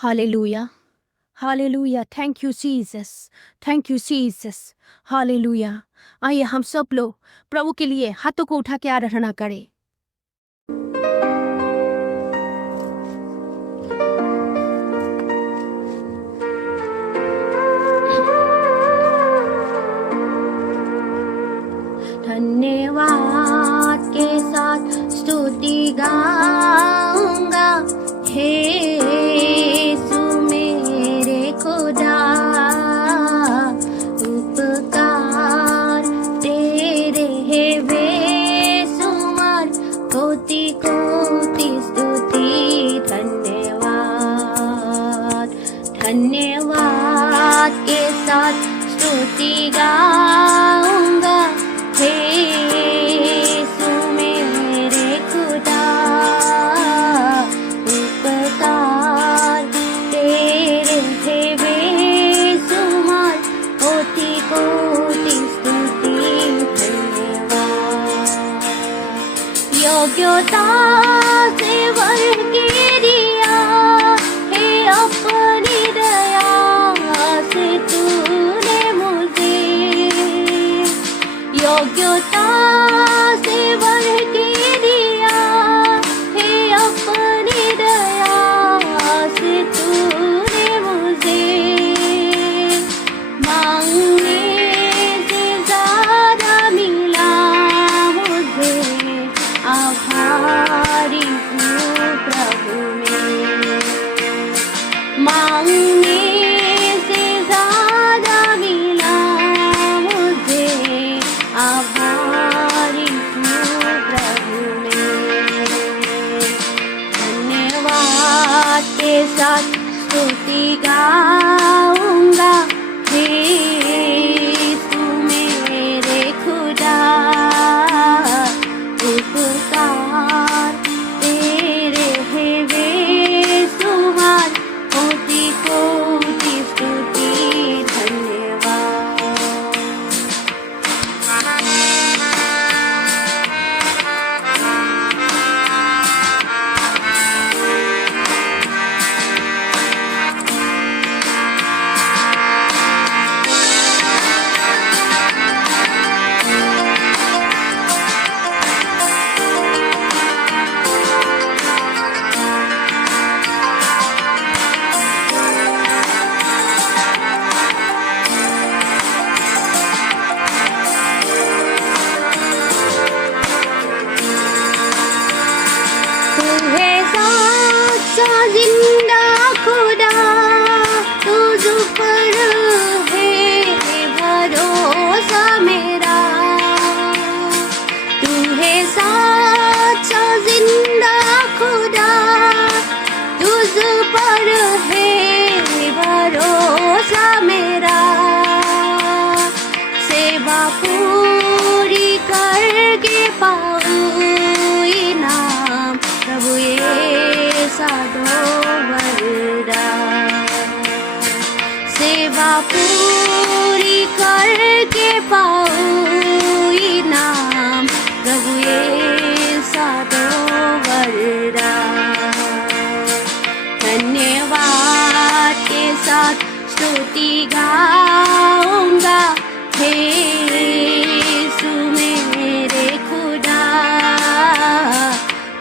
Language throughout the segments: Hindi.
Hallelujah, hallelujah. Thank you Jesus, thank you Jesus. Hallelujah. आइए हम सब लोग प्रभु के लिए हाथों को उठा के आराधना करें। धन्यवाद के साथ स्तुति गाऊंगा, हे यीशु मेरे खुदा। उपकार तेरे है बेशुमार, कोटि कोटि स्तुति। धन्यवाद, धन्यवाद के साथ स्तुति गाऊंगा, हे यीशु मेरे खुदा। उपकार तेरे है बेशुमार, कोटि कोटि स्तुति। धन्यवाद। योग्यता से वर के दिया है अपनी दया से तूने मुझे। योग्यता से वर के दिया है अपनी दया से तूने मुझे। मांगने से ज्यादा मिला मुझे, आभारी हूँ प्रभु में। मांगने से ज्यादा मिला मुझे, आभारी हूँ प्रभु में। धन्यवाद के साथ स्तुति गाऊंगा, हे यीशु मेरे खुदा। उपकार तेरे है बेशुमार, कोटि कोटि स्तुति। धन्यवाद। तू है सच्चा जिंदा खुदा, तुझ पर है भरोसा मेरा। तू है सच्चा जिंदा खुदा, तुझ पर है भरोसा मेरा। सेवा पूरी करके पाऊँ इनाम, प्रभु ये साधो वरदान। सेवा पूरी करके पाऊँ इनाम, प्रभु ये साधो वरदान। धन्यवाद के साथ स्तुति गाऊंगा, हे यीशु मेरे खुदा।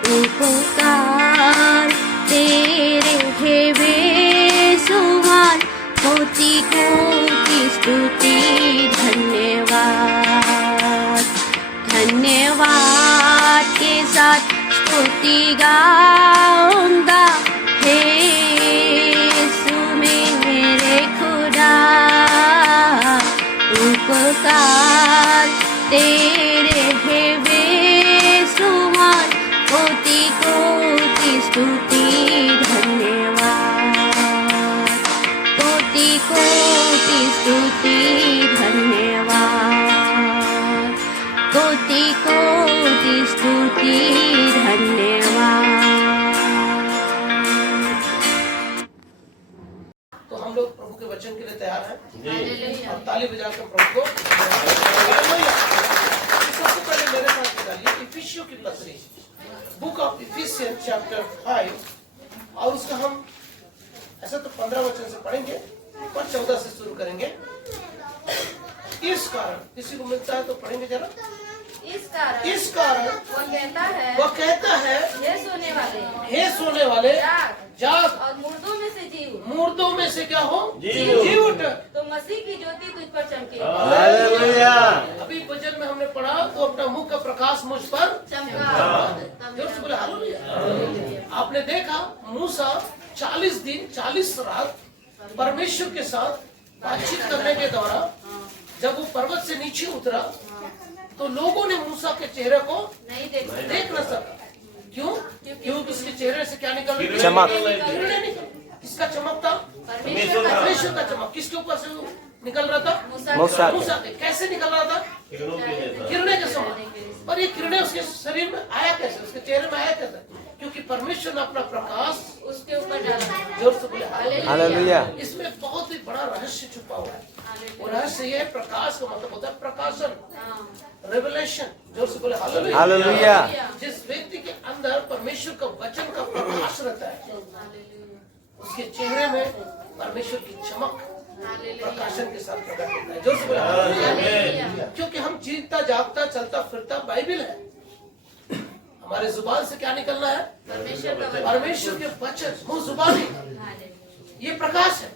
उपकार तेरे है बेशुमार, कोटि कोटि स्तुति। धन्यवाद, धन्यवाद के साथ स्तुति गाऊंगा, हे यीशु मेरे खुदा। उपकार तेरे है बेशुमार, कोटि कोटि स्तुति। धन्यवाद, कोटि कोटि स्तुति। धन्यवाद, कोटि कोटि स्तुति। धन्यवाद। तो हम लोग प्रभु के वचन के लिए तैयार हैं और ताली बजाकर प्रभु को। सबसे पहले मेरे साथ बताइए इफिसियों की पत्री, बुक ऑफ इफिसियंस चैप्टर 5, और उसका हम ऐसा तो 15 वचन से पढ़ेंगे, पर 14 से शुरू करेंगे। इस कारण, किसी को मिलता है तो पढ़ेंगे जरा। इस कारण वह कहता है हे सोने वाले जाग और मुर्दों में से क्या हो, जी उठ। तो मसीह की ज्योति तुझ पर चमके। हालेलुया। अभी वचन में हमने पढ़ा तो अपना मुख का प्रकाश मुझ पर चमका। जोर से बोले हालेलुया। आपने देखा मूसा 40 दिन 40 रात परमेश्वर के साथ बातचीत करने के दौरान जब वो पर्वत से नीचे उतरा तो लोगों ने मूसा के चेहरे को नहीं देख न सका। क्यों? क्योंकि उसके चेहरे से क्या निकल रही? चमक। किरणें निकल। किसका चमक था? परमेश्वर का चमक। किसके ऊपर से वो निकल रहा था? मूसा के। कैसे निकल रहा था? किरणें के समान। पर ये किरणें उसके शरीर में आया कैसे, उसके चेहरे में आया कैसे? क्योंकि परमेश्वर ने अपना प्रकाश उसके ऊपर डाला। जोर से बोले हालेलुया। इसमें बहुत ही बड़ा रहस्य छुपा हुआ है। वो रहस्य ये है, प्रकाश का मतलब होता है प्रकाशन, रेवलेशन। जोर से बोले हालेलुया। जिस व्यक्ति के अंदर परमेश्वर का वचन का प्रकाश रहता है उसके चेहरे में परमेश्वर की चमक प्रकाशन के साथ प्रकट होता है। जोर से बोले हालेलुया। क्योंकि हम जीता जागता चलता फिरता बाइबिल है। हमारे जुबान से क्या निकलना है? परमेश्वर के वचन, मुंह जुबानी, ये प्रकाश है।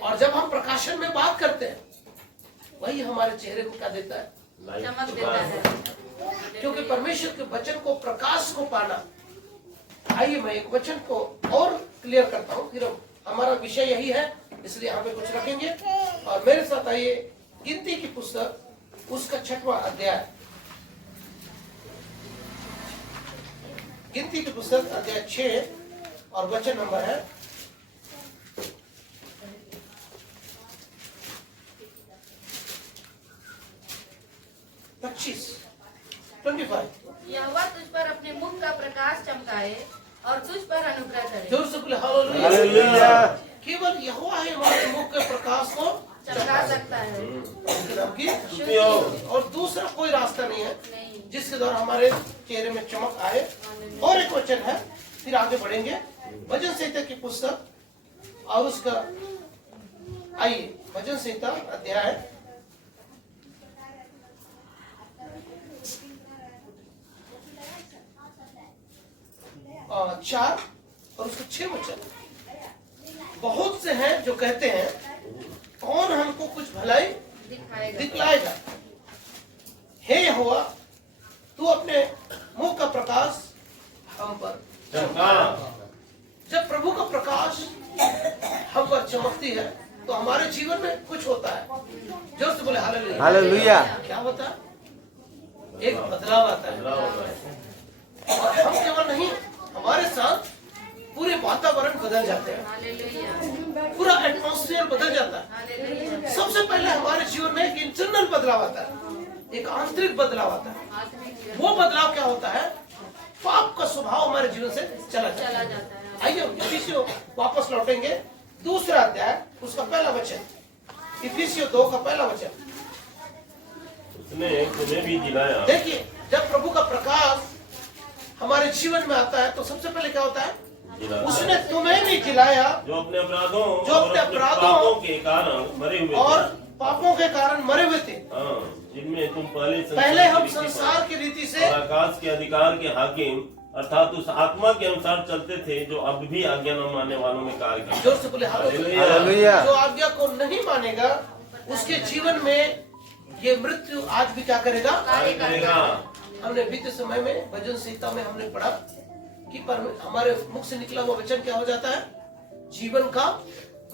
और जब हम प्रकाशन में बात करते हैं वही हमारे चेहरे को क्या देता है? चमक देता है। क्योंकि परमेश्वर के वचन को, प्रकाश को पाना। आइए मैं एक वचन को और क्लियर करता हूँ, फिर हमारा विषय यही है इसलिए यहाँ पे कुछ रखेंगे। और मेरे साथ आइए गिनती की पुस्तक, उसका 6वां अध्याय। गिनती की पुस्तक अध्याय 6 और वचन नंबर है 25। यहोवा तुझ पर अपने मुख का प्रकाश चमकाए और तुझ पर अनुग्रह करे। जोर से बोले हालेलुया। केवल यहोवा है हमारे मुख के प्रकाश को चमका सकता है। और दूसरा कोई रास्ता नहीं है नहीं। जिसके द्वारा हमारे चेहरे में चमक आए। और एक वचन है, फिर आगे बढ़ेंगे। भजन संहिता की पुस्तक और उसका, आइए भजन संहिता अध्याय 4 और उसके 6 वचन। बहुत से हैं जो कहते हैं कौन हमको कुछ भलाई दिखलाएगा। हे यहोवा तू अपने मुंह का प्रकाश हम पर चमका। जब प्रभु का प्रकाश हम पर चमकती है तो हमारे जीवन में कुछ होता है। जोर से बोले हालेलुया। हालेलुया। क्या होता है? एक बदलाव आता है। और हम केवल नहीं, हमारे साथ पूरे वातावरण बदल जाते हैं, पूरा एटमॉस्फेयर बदल जाता है। सबसे पहले हमारे जीवन में एक इंटरनल बदलाव आता है, एक आंतरिक बदलाव आता है। वो बदलाव क्या होता है? पाप का स्वभाव हमारे जीवन से चला जाता है। आइए हम इफिसियों वापस लौटेंगे, दूसरा अध्याय, उसका पहला वचन। इफिसियों 2 का पहला वचन। उसने तुम्हें भी जिलाया। देखिए, जब प्रभु का प्रकाश हमारे जीवन में आता है तो सबसे पहले क्या होता है? उसने तुम्हें भी जिलाया जो अपने अपराधों पापों के कारण मरे हुए और पापों के कारण मरे हुए थे। जिनमें तुम पहले हम संसार की रीति से और आकाश के अधिकार के हाकिम अर्थात उस आत्मा के अनुसार चलते थे जो अब भी आज्ञा न मानने वालों में कार्य करता है। जोर से बोले हालेलुया। जो आज्ञा को नहीं मानेगा उसके जीवन में ये मृत्यु आज भी क्या करेगा? कार्य करेगा। हमने बीते समय में भजन संहिता में हमने पढ़ा कि हमारे मुख से निकला हुआ वचन क्या हो जाता है? जीवन का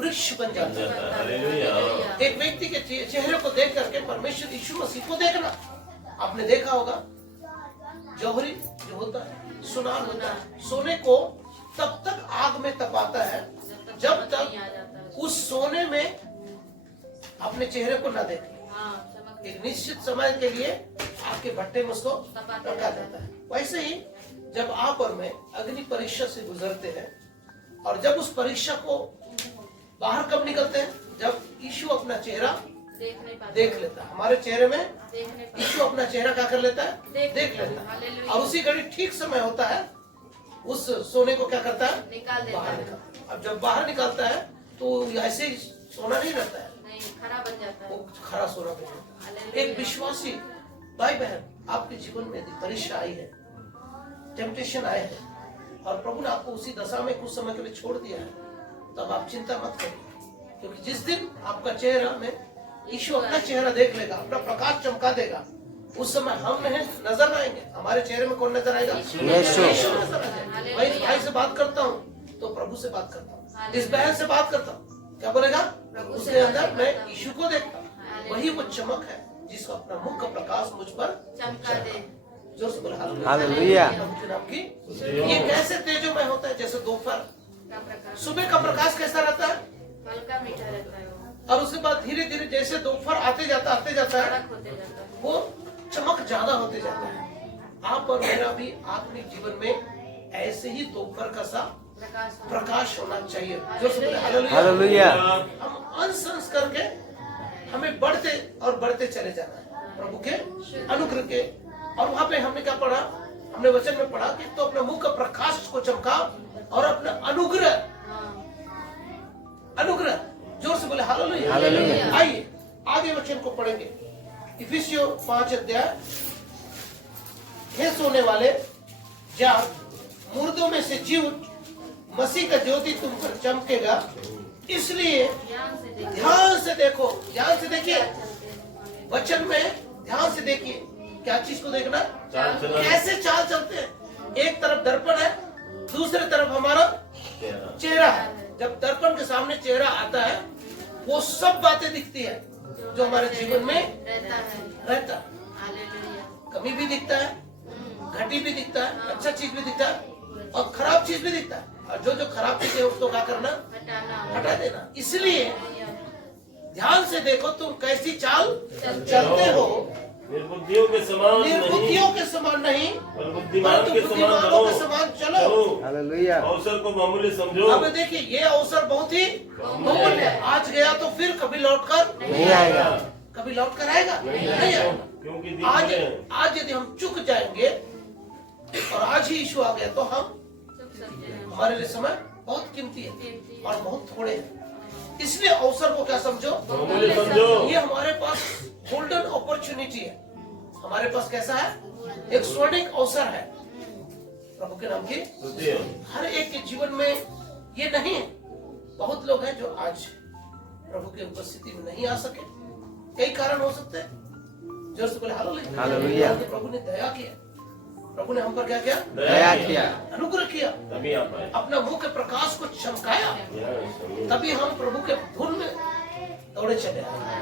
वृक्ष बन जाता है। हालेलुया। एक व्यक्ति के चेहरे को देख करके परमेश्वर यीशु मसीह को देखना। आपने देखा होगा जौहरी जो होता है, सुनार होता है, सोने को तब तक आग में तपाता है जब तक उस सोने में अपने चेहरे को न देखे। एक निश्चित समय के लिए आपके भट्टे में उसको रखा जाता है। वैसे ही जब आप और मैं अग्नि परीक्षा से गुजरते हैं और जब उस परीक्षा को बाहर कब निकलते हैं? जब यीशु अपना चेहरा देख लेता है। हमारे चेहरे में यीशु अपना चेहरा क्या कर लेता है? देख लेता है। और उसी घड़ी ठीक समय होता है उस सोने को क्या करता है? निकाल देता बाहर है। निकालता है। अब जब बाहर निकालता है तो ऐसे ही सोना नहीं रहता है, नहीं, खराब बन जाता वो है। खरा सोना बन जाता है। हालेलुया। एक विश्वासी भाई बहन आपके जीवन में यदि परीक्षा आई है, टेम्पटेशन आए है और प्रभु ने आपको उसी दशा में कुछ समय के लिए छोड़ दिया है, तब आप चिंता मत करिए, क्योंकि जिस दिन आपका चेहरा में यीशु अपना चेहरा देख लेगा, अपना प्रकाश चमका देगा, उस समय हम नहीं नजर आएंगे, हमारे चेहरे में कौन नजर आएगा? यीशु नजर आ जाएगा। मैं इस भाई से बात करता हूँ तो प्रभु से बात करता हूँ, इस बहन से बात करता हूँ, क्या बोलेगा? उसके अंदर मैं यीशु को देखता हूँ, वही वो चमक है जिसको अपना मुख का प्रकाश मुझ पर चमका दे। जोर से बोले हालेलुया। प्रभु के नाम की। ये कैसे तेजोमय होता है? जैसे दोपहर, का प्रकाश सुबह का प्रकाश कैसा रहता है, हल्का मीठा रहता है, वो और उसके बाद धीरे धीरे जैसे दोपहर आते जाता है कड़क होते जाता है। वो चमक ज्यादा होते जाता है। आप और मेरा भी आत्मिक जीवन में ऐसे ही दोपहर का सा प्रकाश प्रकाश होना चाहिए। जो से बोले हालेलुया। हालेलुया। हम अंश अंश करके हमें बढ़ते और बढ़ते चले जाना है प्रभु के अनुग्रह के। और वहाँ पे हमने क्या पढ़ा? हमने वचन में पढ़ा कि तो अपने मुख का प्रकाश को चमका और अपना अनुग्रह, अनुग्रह, जोर से बोले हालेलुया। हालेलुया। आइए आगे वचन को पढ़ेंगे। इफिसियों 5 अध्याय। हे सोने वाले जाग, मुर्दों में से जी उठ, मसीह का ज्योति तुम पर चमकेगा, इसलिए ध्यान से देखो। ध्यान से देखो। ध्यान से देखिए, वचन में ध्यान से देखिए। क्या चीज को देखना? चाल चलन। कैसे चाल चलते हैं। एक तरफ दर्पण है, दूसरी तरफ हमारा चेहरा है। जब दर्पण के सामने चेहरा आता है, वो सब बातें दिखती है जो हमारे जीवन में रहता है। रहता है। हालेलुया। कमी भी दिखता है, घटी भी दिखता है, अच्छा चीज भी दिखता है और खराब चीज भी दिखता है। और जो जो खराब चीज है उसको क्या करना? हटाना। हटा देना। इसलिए ध्यान से देखो तुम कैसी चाल चलते हो। निर्बुद्धियों के समान निर्बुद्धियों के समान नहीं, और बुद्धिमान परंतु के समान बुद्धिमानों के समान चलो। हालेलुया। अवसर को मामूली समझो। अब देखिए ये अवसर बहुत ही बहुमूल्य है। आज गया तो फिर कभी लौटकर नहीं आएगा। कभी लौटकर आएगा नहीं आएगा। क्योंकि दिन आज बुरे हैं। आज यदि हम चुक जाएंगे और आज ही यीशु आ गया तो हम चुप सकते हैं। हमारे लिए समय बहुत कीमती है और बहुत थोड़े हैं। इसलिए अवसर को क्या समझो? मामूली समझो। ये हमारे पास गोल्डन अपॉर्चुनिटी है। हमारे पास कैसा है? एक स्वर्णिम अवसर है प्रभु के नाम की। स्तुति हो। हर एक के जीवन में ये नहीं है। बहुत लोग हैं जो आज प्रभु की उपस्थिति में नहीं आ सके। कई कारण हो सकते हैं। जोर से बोले हालेलुया। हालेलुया। तो प्रभु ने दया किया, प्रभु ने हम पर क्या किया? दया किया। अनुग्रह किया, तभी आप आए। अपना मुंह के प्रकाश को चमकाया, तभी हम प्रभु के धुन में दौड़े चले आए।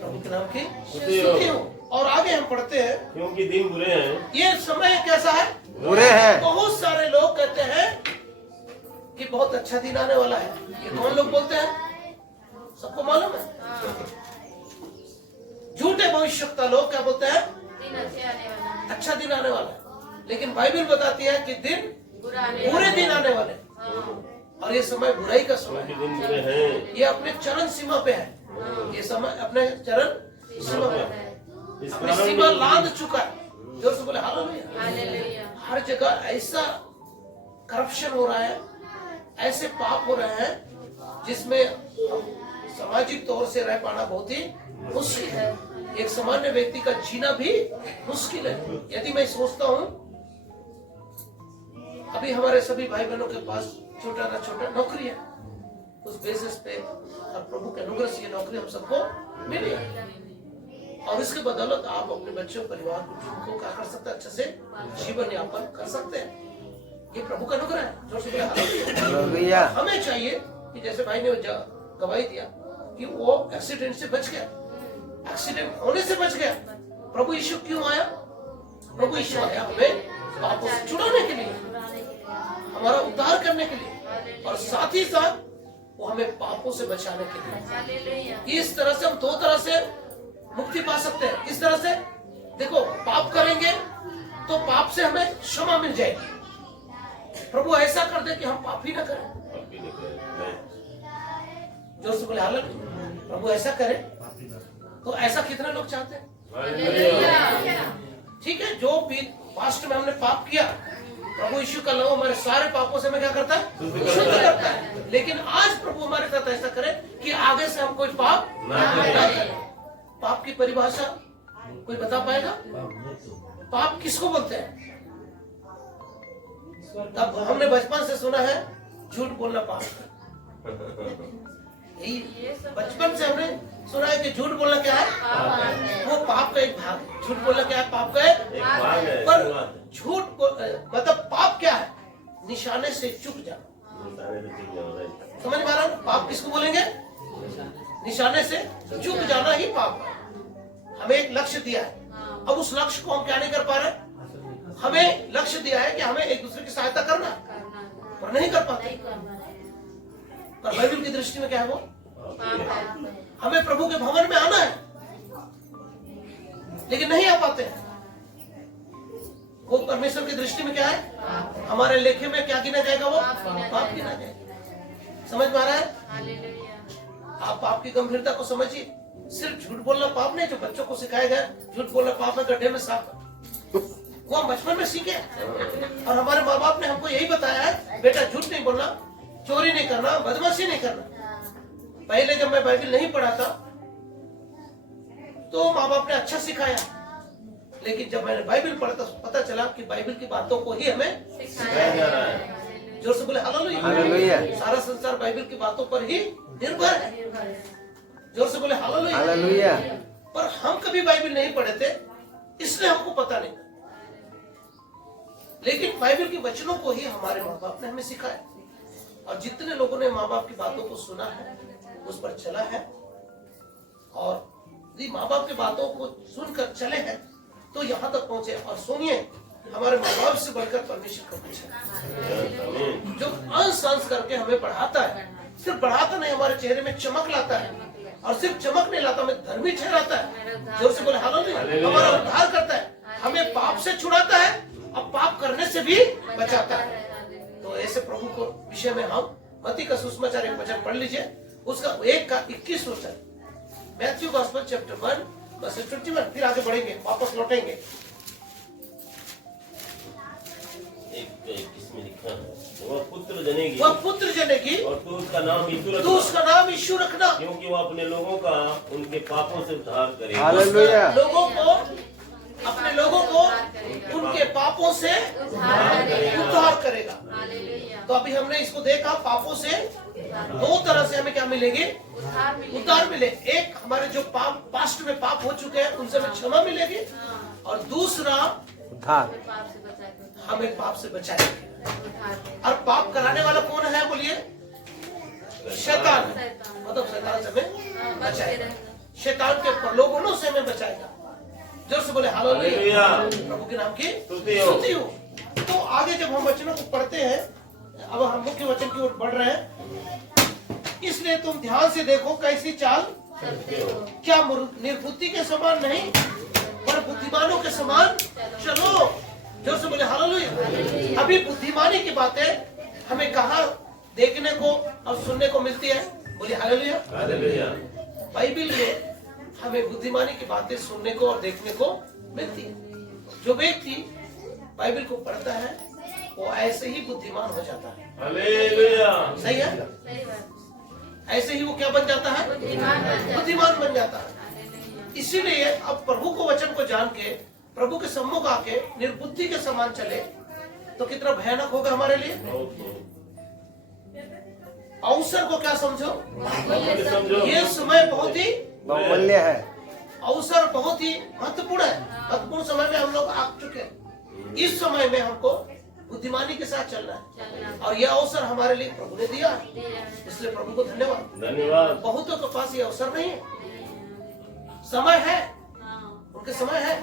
प्रभु के नाम की स्तुति हो। और आगे हम पढ़ते हैं, क्योंकि दिन बुरे हैं। ये समय कैसा है? बुरे हैं। बहुत सारे लोग कहते हैं कि बहुत अच्छा दिन आने वाला है। ये कौन लोग बोलते हैं? सबको मालूम है। झूठे भविष्यवक्ता लोग क्या बोलते हैं? दिन अच्छे आने वाला है। अच्छा दिन आने वाला है। लेकिन बाइबल बताती है कि दिन बुरा आने बुरे दिन आने वाले हैं। हाँ। और ये समय बुराई का समय क्योंकि है। दिन बुरे हैं। ये अपने चरण सीमा पे है। ये समय अपने चरण सीमा पे है। इस अपनी सीमा कारण लांघ चुका है। जोर से बोले हालेलुया। हालेलुया। हर जगह ऐसा करप्शन हो रहा है, ऐसे पाप हो रहे हैं जिसमें हम सामाजिक तौर से रह पाना बहुत ही मुश्किल है। एक सामान्य व्यक्ति का जीना भी मुश्किल है। यदि मैं सोचता हूँ, अभी हमारे सभी भाई बहनों के पास छोटा ना छोटा नौकरी है, उस बेसिस पे और प्रभु के अनुग्रह से ये नौकरी हम सबको मिली है। और इसके बदौलत आप अपने बच्चों परिवार को क्या कर सकते हैं? अच्छे से जीवन यापन कर सकते हैं। ये प्रभु का अनुग्रह है। जोर से बोले हालेलुया। हालेलुया। हमें चाहिए कि जैसे भाई ने गवाही दिया कि वो एक्सीडेंट से बच गया, एक्सीडेंट होने से बच गया। प्रभु यीशु क्यों आया? प्रभु यीशु आया हमें पापों से छुड़ाने के लिए, हमारा उद्धार करने के लिए, और साथ ही साथ वो हमें पापों से बचाने के लिए। हालेलुया। इस तरह से हम दो तरह से मुक्ति पा सकते हैं। इस तरह से देखो, पाप करेंगे तो पाप से हमें क्षमा मिल जाएगी। प्रभु ऐसा कर दे कि हम पाप ही ना करें। जोर से बोले हालेलुया। प्रभु ऐसा करे तो ऐसा कितने लोग चाहते हैं? हालेलुया। ठीक है, जो भी पास्ट में हमने पाप किया प्रभु यीशु का लहू हमारे सारे पापों से हमें क्या करता है? शुद्ध करता है। लेकिन आज प्रभु हमारे साथ ऐसा करे कि आगे से हम कोई पाप ना करें। पाप की परिभाषा कोई बता पाएगा? पाप किसको बोलते हैं? तब हमने बचपन से सुना है झूठ बोलना पाप है। यही बचपन से हमने सुना है कि झूठ बोलना क्या है? वो पाप का एक भाग है। झूठ बोलना क्या है? पाप का एक भाग है। पर झूठ मतलब पाप क्या है? निशाने से चूक जाना। समझ में आ रहा है? पाप किसको बोलेंगे? निशाने से चूक जाना ही पाप है। हमें एक लक्ष्य दिया है, अब उस लक्ष्य को हम क्या नहीं कर पा रहे? हमें लक्ष्य दिया है कि हमें एक दूसरे की सहायता करना है, पर नहीं कर पाते। पर बाइबल की दृष्टि में क्या है? वो हमें प्रभु के भवन में आना है, लेकिन नहीं आ पाते हैं। वो परमेश्वर की दृष्टि में क्या है? हमारे लेखे में क्या गिना जाएगा? वो पाप गिना जाएगा। समझ में आ रहा है? आप पाप की गंभीरता को समझिए। सिर्फ झूठ बोलना पाप नहीं, जो बच्चों को सिखाया गया झूठ बोलना पाप है, गड्ढे में सांप है, वो हम बचपन में सीखे। और हमारे माँ बाप ने हमको यही बताया है, बेटा झूठ नहीं बोलना, चोरी नहीं करना, बदमाशी नहीं करना। पहले जब मैं बाइबल नहीं पढ़ा था तो माँ बाप ने अच्छा सिखाया, लेकिन जब मैंने बाइबल पढ़ा तो पता चला कि बाइबल की बातों को ही हमें सिखाया जा रहा है। जोर से बोले हालेलुया। सारा संसार बाइबल की बातों पर ही निर्भर है। जोर से बोले हालेलुया। पर हम कभी बाइबल नहीं पढ़े थे, इसलिए हमको पता नहीं। लेकिन बाइबल के वचनों को ही हमारे माँ बाप ने हमें सिखाया, और जितने लोगों ने माँ बाप की बातों को सुना है, उस पर चला है, और यदि माँ बाप की बातों को सुनकर चले हैं तो यहाँ तक पहुंचे। और सुनिए, हमारे माँ बाप से बढ़कर परमेश्वर का कुछ है, जो अंश अंश करके हमें बढ़ाता है। सिर्फ बढ़ाता नहीं, हमारे चेहरे में चमक लाता है, और सिर्फ चमक नहीं लाता, हमें धर्मी ठहराता है। जोर से बोले हालेलुया। हमारा उद्धार करता है, हमें पाप से छुड़ाता है, और पाप करने से भी बचाता है। तो ऐसे प्रभु को विषय में हम मत्ती का सुसमाचार एक वचन पढ़ लीजिए, उसका 1:21 वचन, मैथ्यू गॉस्पेल चैप्टर 1 वर्स 21। फिर आगे बढ़ेंगे, वापस लौटेंगे। 1:21 में लिखा है, वह पुत्र जनेगी, वह पुत्र जनेगी, और तू उसका नाम यीशु रखना, तो उसका नाम यीशु रखना, क्योंकि वह अपने लोगों का उनके पापों से उद्धार करेगा। हालेलुया। लोगों को, अपने लोगों को उनके पापों से उद्धार करेगा। तो अभी हमने इसको देखा, पापों से दो तरह से हमें क्या मिलेगी? उद्धार मिले। एक, हमारे जो पाप पास्ट में पाप हो चुके हैं उनसे हमें क्षमा मिलेगी, और दूसरा उद्धार, हमें पाप से बचाएगा। और पाप कराने वाला कौन है? बोलिए, शैतान। मतलब शैतान से हमें बचाएगा, शैतान के प्रलोभनों से हमें बचाएगा। जोर से बोले हालेलुया। प्रभु के नाम की स्तुति हो। तो आगे जब हम वचनों को पढ़ते हैं, अब हम मुख्य वचन की ओर बढ़ रहे हैं। इसलिए तुम ध्यान से देखो कैसी चाल, क्या निर्बुद्धि के समान नहीं, पर बुद्धिमानों के समान चलो। जोर से बोले हालेलुया। अभी बुद्धिमानी की बातें हमें कहाँ देखने को और सुनने को मिलती है? बोले हालेलुया। बाइबल में हमें बुद्धिमानी की बातें सुनने को और देखने को मिलती है। जो व्यक्ति बाइबल को पढ़ता है वो ऐसे ही बुद्धिमान हो जाता है। हालेलुया। सही है? ऐसे ही वो क्या बन जाता है? बुद्धिमान बन जाता है। इसीलिए अब प्रभु को वचन को जान के प्रभु के सम्मुख आके निर्बुद्धि के समान चले तो कितना भयानक होगा हमारे लिए। अवसर को क्या समझो? ये समय बहुत ही बहुमूल्य है। अवसर बहुत ही महत्वपूर्ण है। महत्वपूर्ण समय में हम लोग आ चुके हैं। इस समय में हमको बुद्धिमानी के साथ चलना है, और यह अवसर हमारे लिए प्रभु ने दिया है, इसलिए प्रभु को धन्यवाद। बहुतों के पास ये अवसर नहीं है। समय है, उनके समय है,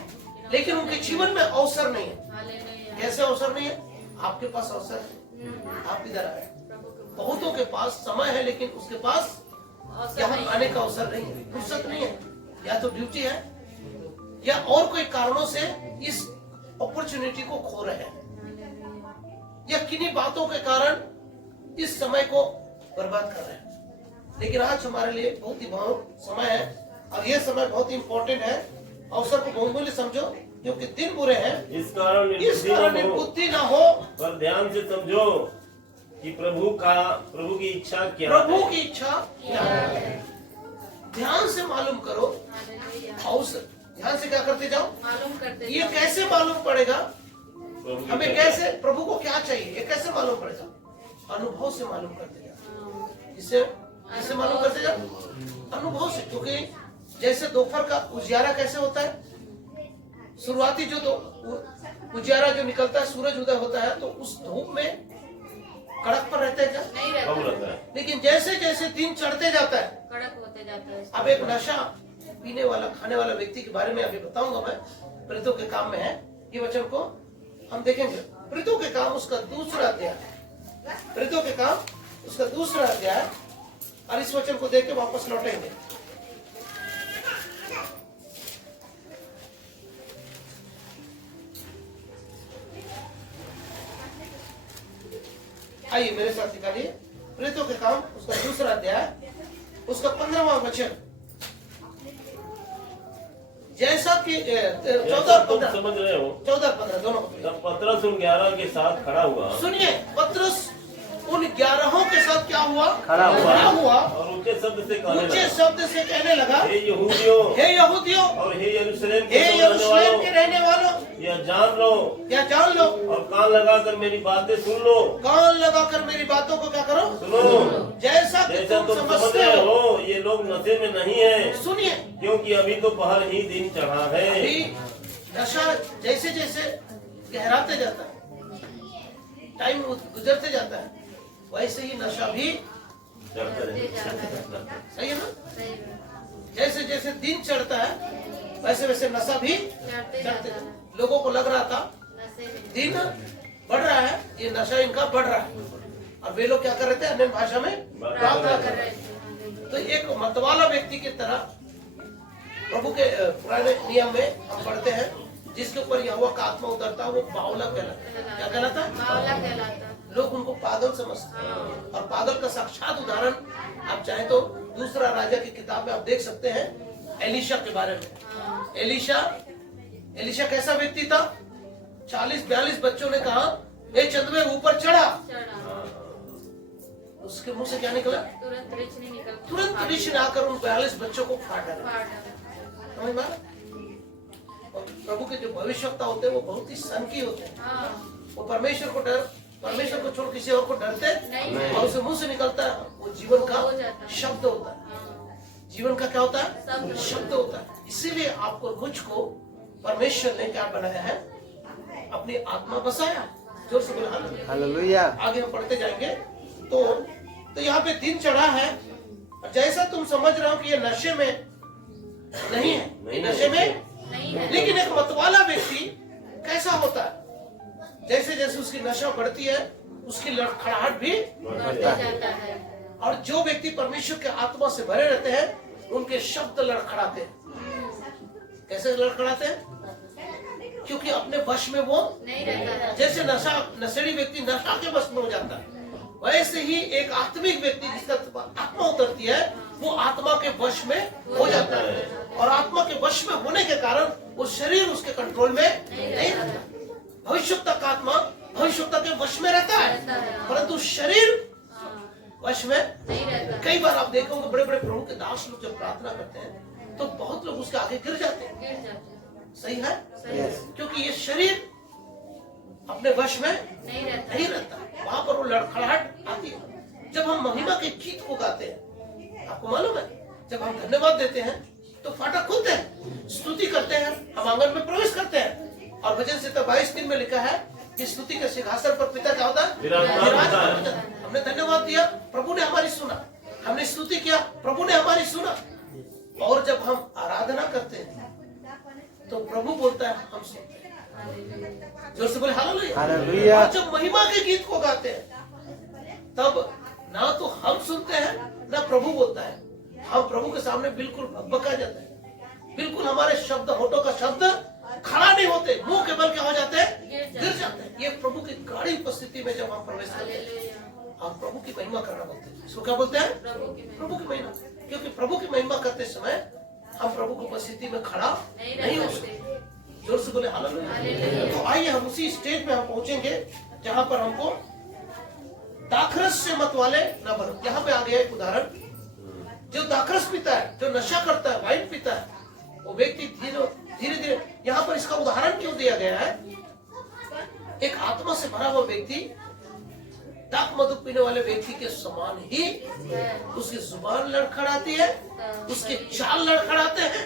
लेकिन उनके जीवन में अवसर नहीं है। कैसे अवसर नहीं है? आपके पास अवसर है, आप इधर आए। बहुतों के पास समय है, लेकिन उसके पास यहाँ आने का अवसर नहीं है, फुर्सत नहीं है, या तो ड्यूटी है या और कोई कारणों से इस अपॉर्चुनिटी को खो रहे हैं, या किन्हीं बातों के कारण इस समय को बर्बाद कर रहे हैं। लेकिन आज हमारे लिए बहुत ही बहुत समय है, और यह समय बहुत ही इंपॉर्टेंट है। अवसर को बहुमूल्य समझो, क्योंकि दिन बुरे हैं, इस कारण इस कारण निर्बुद्धि न हो, निर्बुद्धि ना हो। पर ध्यान से समझो कि प्रभु की इच्छा क्या प्रभु है। की इच्छा क्या है, ध्यान से मालूम करो। और ध्यान से क्या करते जाओ, मालूम करते ये कैसे मालूम पड़ेगा प्रभु की हमें, इच्छा कैसे प्रभु को क्या चाहिए, ये कैसे मालूम पड़ेगा? अनुभव से मालूम करते जाओ। इससे मालूम करते जाओ अनुभव से। क्योंकि जैसे दोपहर का उजियारा कैसे होता है, शुरुआती जो उजियारा जो निकलता है, सूरज उदय होता है, तो उस धूप में कड़क पर रहते हैं क्या? नहीं कब रहता, रहता है? लेकिन जैसे जैसे दिन चढ़ते जाता है, कड़क होते जाता है। अब एक नशा पीने वाला, खाने वाला व्यक्ति के बारे में अभी बताऊंगा मैं, प्रेतों के काम में है ये वचन को हम देखेंगे। प्रेतों के काम उसका दूसरा अध्याय, प्रेतों के काम उसका दूसरा अध्याय, और इस वचन को देख के वापस लौटेंगे। आइए मेरे साथ निकालिए, प्रेतों के काम उसका दूसरा अध्याय, उसका 15वां वचन। जैसा कि 14 और तुम 15, समझ रहे हो। 14 और 15 दोनों को। तब पतरस उन 11 के साथ खड़ा हुआ सुनिए, पतरस उन 11 के साथ क्या हुआ? खड़ा हुआ। और ऊंचे शब्द से कहने ऊंचे लगा, शब्द से कहने लगा, हे यहूदियों हे यहूदियों, और हे यरूशलेम हे के रहने यरूशलेम के वालों, रहने वालों, यह जान लो क्या जान लो, और कान लगाकर मेरी बातें सुन लो। कान लगाकर मेरी बातों को क्या करो, सुनो, जैसा कि जैसा तुम तुम समझ समझते रहे हो। हो ये लोग नशे में नहीं है, सुनिए, क्योंकि अभी तो पहर ही दिन चढ़ा है। अभी नशा जैसे जैसे गहराते जाता है, टाइम गुजरते जाता है, वैसे ही नशा भी, चढ़ते रहे। सही है ना? सही में। जैसे जैसे दिन चढ़ता है वैसे वैसे नशा भी चढ़ते चढ़ते जाता है। लोगों को लग रहा था नशे में। दिन बढ़ रहा है, ये नशा इनका बढ़ रहा है, और वे लोग क्या कर रहे थे, अन्य भाषा में प्रार्थना कर रहे थे। तो एक मतवाला व्यक्ति की तरह प्रभु के पुराने नियम में हम पढ़ते हैं, जिसके ऊपर यहोवा का आत्मा उतरता है, वो बावला कहलाता है। क्या कहलाता है? बावला कहलाता है। लोग उनको पागल समझते हैं, और पागल का साक्षात उदाहरण आप चाहे तो दूसरा राजा की किताब में आप देख सकते हैं, एलिशा के बारे में। एलिशा कैसा व्यक्ति था? 40-42 बच्चों ने कहा, ए चंदवे ऊपर चढ़ा, चढ़ा, उसके मुंह से क्या निकला? तुरंत रिच नहीं निकल, तुरंत ऋषि ने आकर उन 42 बच्चों को फाड़ डाला। फाड़ डाला। समझ में आ रहा? और प्रभु के जो भविष्यवक्ता होते हैं वो बहुत ही सनकी होते हैं, हाँ, वो परमेश्वर को छोड़ किसी और को डरते नहीं। और उसे मुंह से निकलता है वो जीवन का हो जाता है। शब्द होता है। हाँ, जीवन का क्या होता शब्द है? शब्द होता है। इसीलिए आपको मुझको परमेश्वर ने क्या बनाया है? अपनी आत्मा बसाया। जोर से बोला हालेलुया। हालेलुया। आगे हम पढ़ते जाएंगे। तो यहाँ पे दिन चढ़ा है, और जैसा तुम समझ रहे हो कि ये नशे में नहीं है, ये नशे में नहीं है। लेकिन एक मतवाला व्यक्ति कैसा होता है? जैसे जैसे उसकी नशा बढ़ती है, उसकी लड़खड़ाहट भी बढ़ते जाता है। और जो व्यक्ति परमेश्वर के आत्मा से भरे रहते हैं, उनके शब्द लड़खड़ाते हैं। कैसे लड़खड़ाते हैं? क्योंकि अपने वश में वो नहीं रहता है। जैसे नशेड़ी व्यक्ति नशा के वश में हो जाता है, वैसे ही एक आत्मिक व्यक्ति जिसका आत्मा उतरती है, वो आत्मा के वश में हो जाता है। और आत्मा के वश में होने के कारण वो शरीर उसके कंट्रोल में नहीं रहता। भविष्यवक्ता का आत्मा भविष्यवक्ता के वश में रहता है, परंतु शरीर वश में नहीं रहता। कई बार आप देखोगे बड़े बड़े प्रभु के दास लोग जब प्रार्थना करते हैं तो बहुत लोग उसके आगे गिर जाते हैं। गिर जाते हैं। सही है? सही है। क्योंकि ये शरीर अपने वश में नहीं रहता। नहीं रहता, वहां पर वो लड़खड़ाहट आती है। जब हम महिमा के गीत को गाते हैं, आपको मालूम है, जब हम धन्यवाद देते हैं तो फाटक खुलते हैं, स्तुति करते हैं, हम आंगन में प्रवेश करते हैं। और भजन संहिता 22 में लिखा है कि स्तुति के सिंहासन पर पिता क्या होता है? विराजमान होता है। हमने धन्यवाद दिया, प्रभु ने हमारी सुना, हमने स्तुति किया, प्रभु ने हमारी सुना। और जब हम आराधना करते हैं तो प्रभु बोलता है हम सुनते हैं। जोर से बोले हालेलुया। हालेलुया। और जब महिमा के गीत को गाते हैं तब ना तो हम सुनते हैं ना प्रभु बोलता है, हम प्रभु के सामने बिल्कुल भकभका जाते हैं, बिल्कुल हमारे शब्द, होठों का शब्द खड़ा नहीं होते, मुंह के बल क्या हो जाते हैं? गिर जाते हैं। ये प्रभु की गाढ़ी उपस्थिति में जब हम प्रवेश करते हैं, हालेलुया। हम प्रभु की महिमा करना बोलते हैं। इसको क्या बोलते हैं? प्रभु की महिमा। प्रभु की महिमा। क्योंकि प्रभु की महिमा करते समय हम प्रभु की उपस्थिति में खड़ा नहीं नहीं रह हो सकते। सकते। जोर से बोले हालेलुया। तो आइए हम उसी स्टेज में हम पहुंचेंगे जहां पर हमको दाखरस से मत वाले न बनो। यहाँ पे आ गया एक उदाहरण, जो दाखरस पीता है, जो नशा करता है, वाइन पीता है, वो व्यक्ति धीरे धीरे, यहाँ पर इसका उदाहरण क्यों दिया गया है? एक आत्मा से भरा हुआ व्यक्ति दाख मधु पीने वाले व्यक्ति के समान ही उसकी जुबान लड़खड़ाती है, उसके चाल लड़खड़ाते हैं।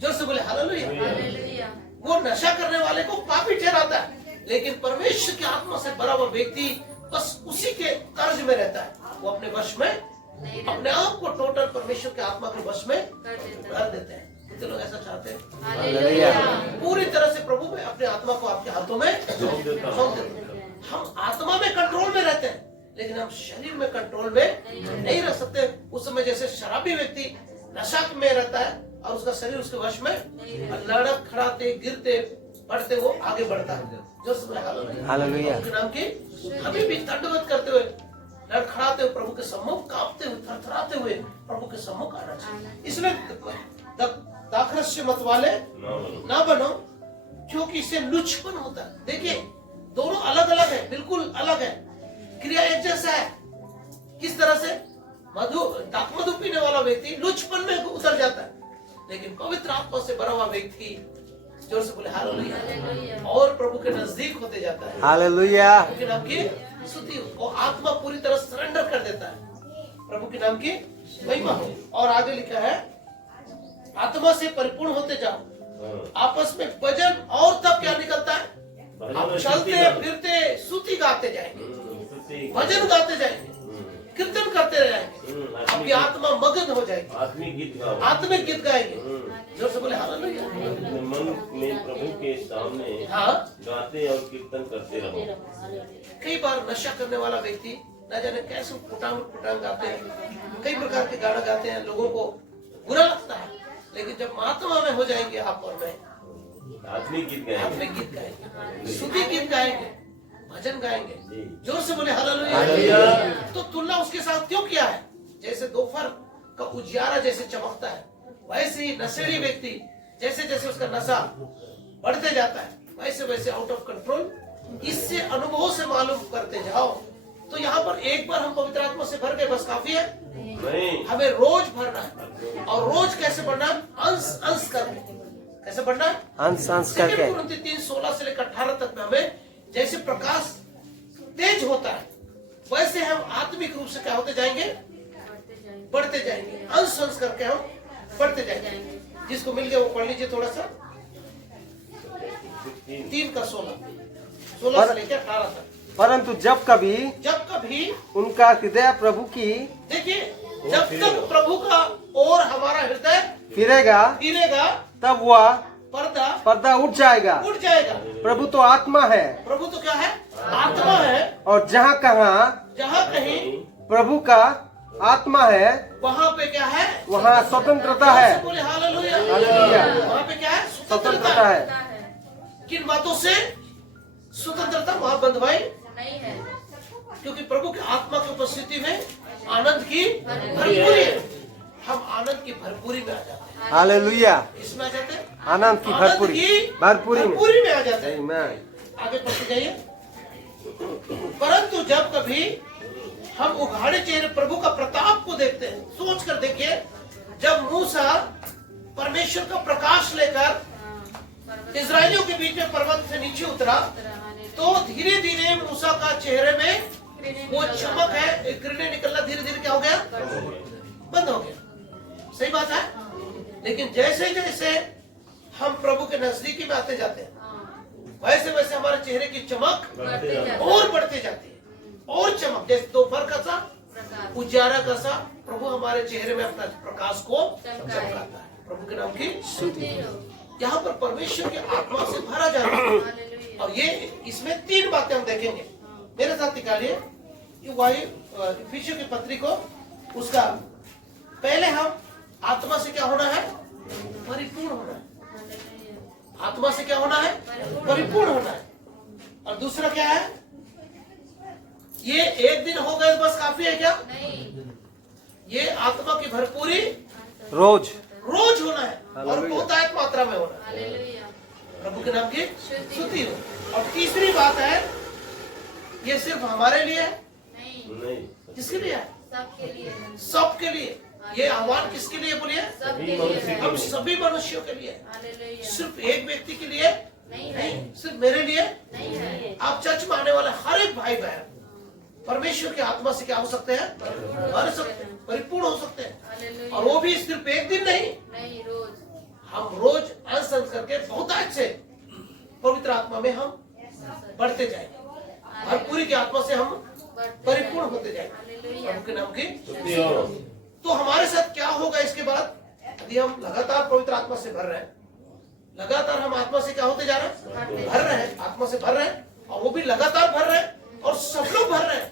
जोर से बोले हालेलुया। वो नशा करने वाले को पापी ठहराता है, लेकिन परमेश्वर की आत्मा से भरा हुआ व्यक्ति बस उसी के कर्ज में रहता है। वो अपने वश में अपने आप को टोटल परमेश्वर के आत्मा के वश में कर देते हैं। कितने लोग ऐसा चाहते हैं? पूरी तरह से प्रभु में अपने आत्मा को आपके हाथों में सौंप देते हैं। हम आत्मा में कंट्रोल में रहते हैं, लेकिन हम शरीर में कंट्रोल में नहीं रह सकते। उस समय जैसे शराबी व्यक्ति नशा में रहता है और उसका शरीर उसके वश में, लड़क खड़ाते गिरते बढ़ते वो आगे बढ़ता है। जो हालेलुया के नाम की अभी भी दंडवत करते हुए, लड़खड़ाते हुए प्रभु के सम्मुख, कांपते हुए, थरथराते हुए प्रभु के सम्मुख आना चाहिए। इसलिए दाखरस से मत वाले ना बनो, क्योंकि इससे लुचपन होता है। देखिए दोनों अलग अलग है, बिल्कुल अलग है, क्रिया एक जैसा है। किस तरह से? दाख मधु पीने वाला व्यक्ति लुचपन में उतर जाता है, लेकिन पवित्र आत्मा से भरा हुआ व्यक्ति, जोर से बोले हालेलुया, और प्रभु के नजदीक होते जाता है। हालेलुया। प्रभु के नाम की स्तुति हो, आत्मा पूरी तरह सरेंडर कर देता है। प्रभु के नाम की महिमा हो। और आगे लिखा है आत्मा से परिपूर्ण होते जाओ, आपस में भजन, और तब क्या निकलता है? आप चलते फिरते स्तुति गाते जाएंगे, भजन गाते जाएंगे, कीर्तन करते रहेंगे, आपकी आत्मा मगन हो जाएगी, आत्मिक गीत गाएंगे। जोर से बोले हालेलुया। मन में प्रभु के सामने गाते और कीर्तन करते रहो। कई बार नशा करने वाला व्यक्ति न जाने कैसे पुटांग गाते हैं, कई प्रकार के गाना गाते हैं, लोगों को बुरा लगता है, लेकिन जब महात्मा में हो जाएंगे आप और मैं, आत्मिक गीत गाएंगे, स्तुति गीत गाएंगे, भजन गाएंगे। जोर से बोले हालेलुया। तो तुलना उसके साथ क्यों किया है? जैसे दोपहर का उजियारा जैसे चमकता है, वैसे ही नशेड़ी व्यक्ति जैसे जैसे उसका नशा बढ़ते जाता है, वैसे वैसे आउट ऑफ कंट्रोल। इससे अनुभव से मालूम करते जाओ। तो यहाँ पर एक बार हम पवित्र आत्मा से भर गए बस काफी है? नहीं, हमें रोज भरना है। और रोज कैसे बढ़ना है? अंश अंश करके। कैसे बढ़ना है? अंश अंश करके। 3:16 से लेकर 18 तक में हमें जैसे प्रकाश तेज होता है, वैसे हम आत्मिक रूप से क्या होते जाएंगे? बढ़ते जाएंगे। अंश अंश करके हम बढ़ते जाएंगे। जिसको मिल गया वो पढ़ लीजिए थोड़ा सा। 3:16 से लेकर 18 तक। परंतु जब कभी उनका हृदय प्रभु की, देखिए जब तक प्रभु का और हमारा हृदय फिरेगा तब वह पर्दा उठ जाएगा। प्रभु तो आत्मा है। प्रभु तो क्या है? आत्मा है। और जहाँ कहीं प्रभु का आत्मा है, वहाँ पे क्या है? वहाँ स्वतंत्रता है। बोले हालेलुया। वहाँ पे क्या है? स्वतंत्रता है। किन बातों से स्वतंत्रता? वहाँ बंधुआई नहीं है, क्योंकि प्रभु की आत्मा की उपस्थिति में आनंद की भरपूरी है। हम आनंद की भरपूरी में आ जाते हैं। हालेलुया। इसमें आ जाते हैं आनंद की भरपूरी में आ जाते हैं। आगे बढ़ते जाइए। परंतु जब कभी हम उघाड़े चेहरे प्रभु का प्रताप को देखते हैं, सोच कर देखिए, जब मूसा परमेश्वर का प्रकाश लेकर इजरायलियों के बीच में पर्वत से नीचे उतरा, तो धीरे धीरे मूसा का चेहरे में वो चमक है, किरणें निकलना धीरे धीरे क्या हो गया? बंद हो गया। सही बात है। लेकिन जैसे जैसे हम प्रभु के नजदीकी में आते जाते हैं, वैसे वैसे हमारे चेहरे की चमक और बढ़ते जाती है, और चमक। जैसे दोपहर का सा उजाला का सा प्रभु हमारे चेहरे में अपना प्रकाश को चमकाता है। प्रभु के नाम की स्तुति। यहाँ पर परमेश्वर की आत्मा से भरा जाना है। और ये इसमें 3 बातें हम देखेंगे। मेरे साथ निकालिए इफिसियों की पत्री को। उसका पहले हम आत्मा से क्या होना है? परिपूर्ण होना है। आत्मा से क्या होना है? परिपूर्ण होना है। और दूसरा क्या है? ये एक दिन हो गए बस काफी है क्या? नहीं। ये आत्मा की भरपूरी रोज होना है, और बहुतायत मात्रा में होना है। प्रभु के नाम की स्तुति हो। और तीसरी बात है, ये सिर्फ हमारे लिए है, नहीं, नहीं, किसके लिए है? सबके लिए, सबके लिए। ये आह्वान किसके लिए बोलिए? सबके लिए है। हम सभी मनुष्यों के लिए। हालेलुया। सिर्फ एक व्यक्ति के लिए नहीं है, सिर्फ मेरे लिए नहीं है। आप चर्च में आने वाले हर एक भाई बहन परमेश्वर की आत्मा से क्या हो सकते हैं? भर सकते हैं, परिपूर्ण हो सकते हैं। हालेलुया। और वो भी सिर्फ एक दिन नहीं, नहीं, रोज हम रोज अंश करके बहुत अच्छे पवित्र आत्मा में हम बढ़ते जाएंगे, भरपूरी की आत्मा से हम परिपूर्ण होते जाएंगे। हालेलुया। प्रभु के नाम की स्तुति हो। तो हमारे साथ क्या होगा इसके बाद? यदि हम लगातार पवित्र आत्मा से भर रहे हैं, लगातार हम आत्मा से क्या होते जा रहे हैं? भर रहे हैं, आत्मा से भर रहे हैं, और वो भी लगातार भर रहे हैं, और सब लोग भर रहे हैं।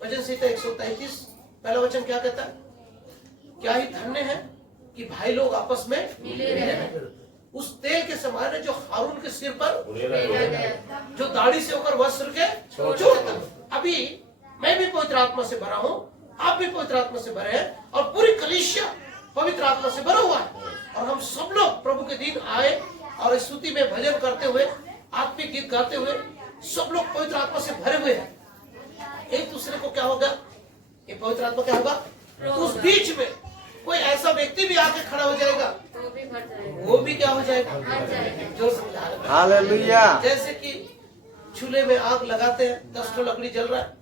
भजन संहिता 133 पहला वचन क्या कहता है? क्या ही धन्य है कि भाई लोग आपस में मिले रहे। उस तेल के समान है जो हारून के सिर पर उड़ेला गया। जो दाढ़ी से होकर वस्त्र के छोड़ता। अभी मैं भी पवित्र आत्मा से भरा हूँ, आप भी पवित्र आत्मा से भरे हैं, और पूरी कलीसिया पवित्र आत्मा से भरा हुआ है। और हम सब लोग प्रभु के दिन आए और स्तुति में भजन करते हुए, आत्मिक गीत गाते हुए, सब लोग पवित्र आत्मा से भरे हुए हैं। एक दूसरे को क्या होगा? ये पवित्र आत्मा क्या होगा? उस बीच में कोई ऐसा व्यक्ति भी आके खड़ा हो जाएगा, वो भी भर जाएगा, वो भी क्या हो जाएगा? भर जाएगा। जो समझा रहा है। हालेलुया। जैसे कि चूल्हे में आग लगाते हैं, 10 ठो लकड़ी जल रहा है,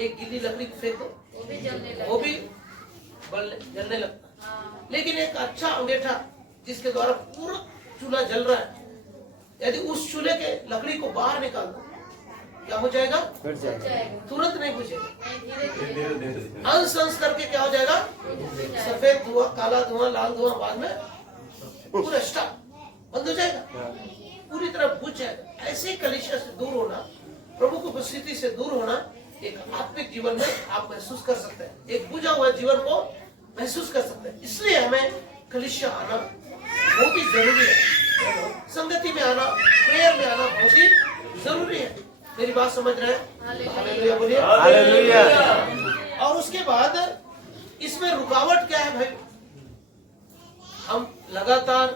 एक गीली लकड़ी को फेंक दो, वो भी जलने लगेगा। वो भी जलने लगता है। हाँ, लेकिन एक अच्छा अंगीठा जिसके द्वारा पूरा चूल्हा जल रहा है, यदि उस चूल्हे के लकड़ी को बाहर निकाल दो, क्या हो जाएगा? फिर जाएगा। जाएगा। तुरंत नहीं बुझेगा, नहीं, धीरे धीरे धीरे धीरे अंश अंश करके क्या हो जाएगा? सफेद धुआं, काला धुआं, लाल धुआं, बाद में पूरा स्टॉप बंद हो जाएगा, पूरी तरह बुझ जाएगा। ऐसे ही कलीसिया से दूर होना, प्रभु की उपस्थिति से दूर होना, एक आत्मिक जीवन में आप महसूस कर सकते हैं, एक बुझा हुआ जीवन को महसूस कर सकते हैं। इसलिए हमें कलीसिया आना बहुत ही जरूरी है, संगति में आना, प्रेयर में आना बहुत ही जरूरी है। मेरी बात समझ रहे हैं? हालेलुया बोलिए। हालेलुया। और उसके बाद इसमें रुकावट क्या है भाई? हम लगातार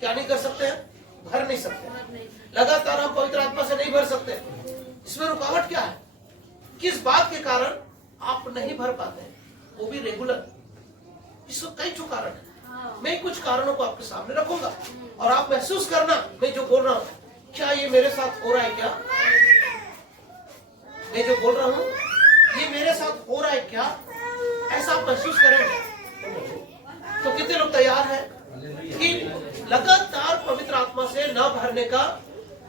क्या नहीं कर सकते हैं? भर नहीं सकते। लगातार हम पवित्र आत्मा से नहीं भर सकते। इसमें रुकावट क्या है? किस बात के कारण आप नहीं भर पाते हैं? वो भी रेगुलर। इसको कई ठो कारण है। मैं कुछ कारणों को आपके सामने रखूंगा और आप महसूस करना मैं जो बोल रहा हूँ, क्या ये मेरे साथ हो रहा है? क्या मैं जो बोल रहा हूँ ये मेरे साथ हो रहा है? क्या ऐसा आप महसूस करेंगे? तो कितने लोग तैयार हैं कि लगातार पवित्र आत्मा से न भरने का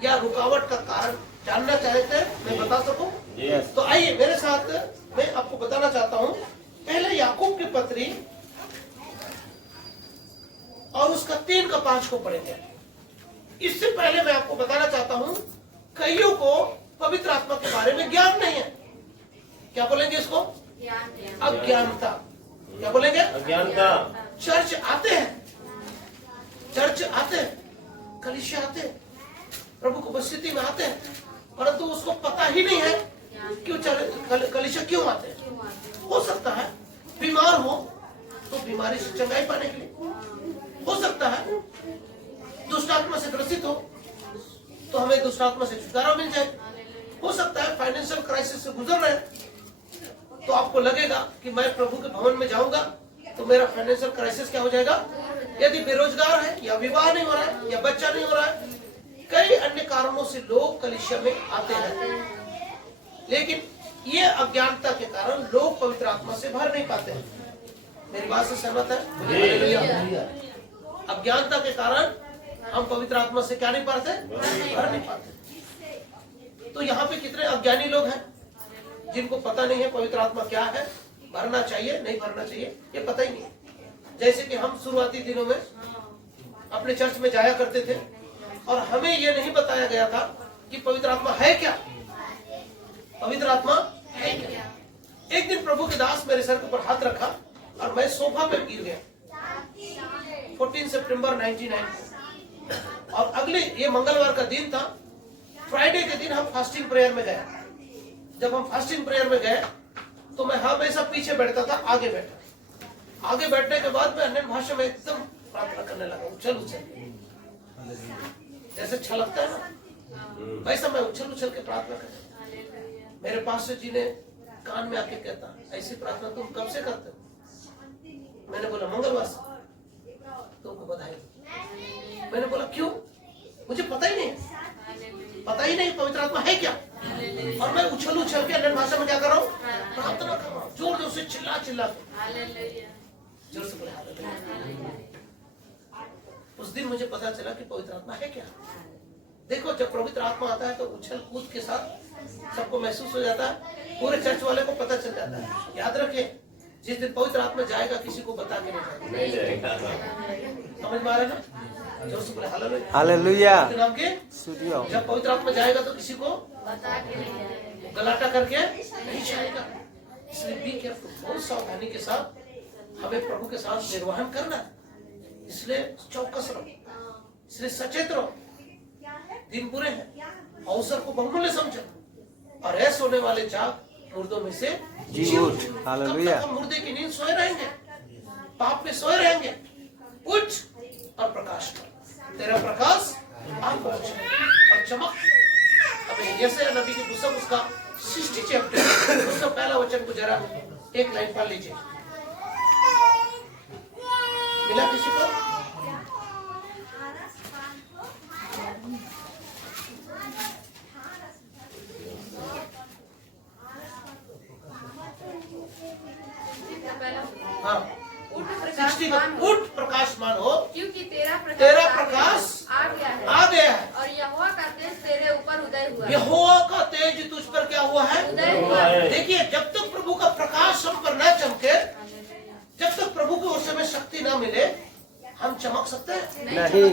या रुकावट का कारण जानना चाहते हैं? मैं बता सकूं? यस। तो आइए मेरे साथ, मैं आपको बताना चाहता हूं। पहले याकूब की पत्री और उसका 3 का 5 को पढ़ेंगे। इससे पहले मैं आपको बताना चाहता हूं, कईयों को पवित्र आत्मा के बारे में ज्ञान नहीं है। क्या बोलेंगे इसको? अज्ञानता। क्या बोलेंगे? अज्ञानता। चर्च आते हैं, चर्च आते हैं, कलीसिया आते हैं, प्रभु की उपस्थिति में आते हैं, परंतु उसको पता ही नहीं है क्यों कलीसिया क्यों आते हैं। हो सकता है बीमार हो तो बीमारी से चंगाई पाने के लिए, हो सकता है दुष्ट आत्मा से ग्रसित हो तो हमें दुष्ट आत्मा से छुटकारा मिल जाए, हो सकता है फाइनेंशियल क्राइसिस से गुजर रहे हैं तो आपको लगेगा कि मैं प्रभु के भवन में जाऊंगा तो मेरा फाइनेंशियल क्राइसिस क्या हो जाएगा। यदि बेरोजगार है या विवाह नहीं हो रहा है या बच्चा नहीं हो रहा है, कई अन्य कारणों से लोग कलीसिया में आते हैं, लेकिन ये अज्ञानता के कारण लोग पवित्र आत्मा से भर नहीं पाते हैं। मेरी बात से सहमत है? अज्ञानता के कारण हम पवित्र आत्मा से क्या नहीं पाते? भर नहीं पाते। तो यहाँ पे कितने अज्ञानी लोग हैं जिनको पता नहीं है पवित्र आत्मा क्या है, भरना चाहिए नहीं भरना चाहिए ये पता ही नहीं। जैसे कि हम शुरुआती दिनों में अपने चर्च में जाया करते थे और हमें ये नहीं बताया गया था कि पवित्र आत्मा है क्या, पवित्र आत्मा है क्या। एक दिन प्रभु के दास मेरे सर के ऊपर हाथ रखा और मैं सोफा पे गिर गया। 14 सितंबर 1999 और अगले ये मंगलवार का दिन था। फ्राइडे के दिन हम फास्टिंग प्रेयर में गए। जब हम फास्टिंग प्रेयर में गए तो मैं हमेशा पीछे बैठता था, आगे बैठा। आगे बैठने के बाद मैं अन्य भाषा में एकदम प्रार्थना करने लगा, चल जैसे छलकता है ना, वैसा मैं उछल उछल के प्रार्थना करता। मेरे पास जी ने कान में आके कहता, ऐसी प्रार्थना तुम कब से करते हो? मैंने बोला मंगलवार से। तुमको बधाई। मैंने बोला क्यों? मुझे पता ही नहीं पवित्र आत्मा है क्या। और मैं उछल उछल के अन्य भाषा में क्या कर रहा हूँ? प्रार्थना कर रहा हूँ, जोर जोर से चिल्ला चिल्ला के। जोर से बोले हालेलुया। उस दिन मुझे पता चला कि पवित्र आत्मा है क्या। देखो, जब पवित्र आत्मा आता है तो उछल कूद के साथ सबको महसूस हो जाता है, पूरे चर्च वाले को पता चल जाता है। याद रखिए, जिस दिन पवित्र आत्मा जाएगा किसी को बता के नहीं जाएगा। समझ में आ रहा है ना? जोर से बोले हालेलुया। हालेलुया। नाम के जब पवित्र आत्मा जाएगा तो किसी को गलाटा करके नहीं जाएगा। इसलिए बी केयरफुल, बहुत सावधानी के साथ हमें प्रभु के साथ निर्वहन करना है। इसलिए चौकस रहो, इसलिए सचेत रहो। दिन बुरे हैं, अवसर को बहुमूल्य समझो, और ऐसे होने वाले जाग मुर्दों में से जी उठ। हालेलुया। हम मुर्दे की नींद सोए रहेंगे, पाप में सोए रहेंगे। उठ और प्रकाश कर, तेरा प्रकाश आ पहुंचे और चमक। हमें यशायाह नबी की पुस्तक उसका 60 चैप्टर उसका पहला वचन को जरा एक लाइन पढ़ लीजिए। मिला किसी को? हाँ, उठ प्रकाशमान हो, क्योंकि तेरा प्रकाश आ गया है और यहोवा का तेज तेरे ऊपर उदय हुआ है। यहोवा का तेज तुझ पर क्या हुआ है? उदय हुआ है। देखिए, जब तक प्रभु का प्रकाश हम पर न चमके, जब तक प्रभु की ओर से हमें शक्ति न मिले, हम चमक सकते हैं? नहीं।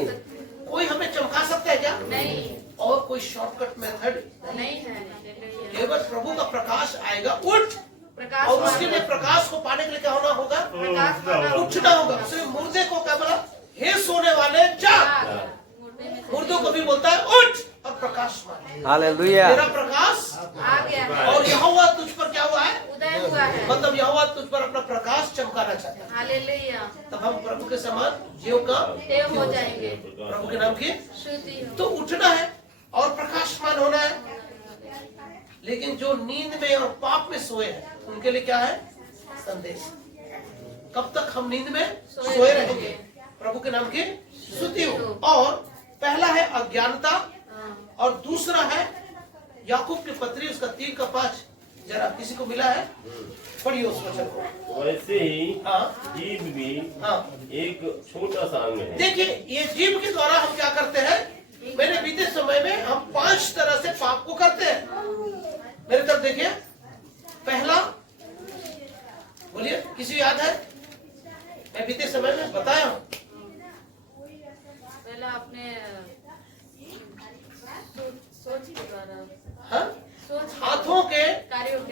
कोई हमें चमका सकता है क्या? नहीं। और कोई शॉर्टकट मेथड नहीं है। केवल प्रभु का प्रकाश आएगा। उठ, प्रकाश और उसके लिए प्रकाश को पाने के लिए क्या होना होगा? उठना होगा। सिर्फ मुर्दे को क्या बोला? हे सोने वाले जाग। मुर्दों को भी बोलता है उठ और प्रकाश मान। हालेलुया। तेरा प्रकाश आ गया है और यहोवा तुझ पर क्या हुआ है? उदय हुआ है। मतलब यहोवा तुझ पर अपना प्रकाश चमकाना चाहता है। हालेलुया। तब हम प्रभु के समान जीव का देव हो जाएंगे। प्रभु के नाम की शुद्धि हो। तो उठना है और प्रकाशमान होना है। लेकिन जो नींद में और पाप में सोए हैं उनके लिए क्या है संदेश? कब तक हम नींद में सोए रहेंगे? प्रभु के नाम की स्तुति हो। और पहला है अज्ञानता और दूसरा है याकूब की पत्री उसका 3 का 5। जरा किसी को मिला है? पढ़िए उस वचन को। वैसे ही हाँ, जीभ भी हाँ, एक छोटा सा अंग है। देखिए, ये जीभ के द्वारा हम क्या करते हैं? मैंने बीते समय में हम 5 तरह से पाप को करते हैं। मेरे तरफ देखिए। पहला, बोलिए, किसी याद है? मैं बीते समय में बताया हूँ। पहला अपने सोच के द्वारा, हाँ? सोच हाथों के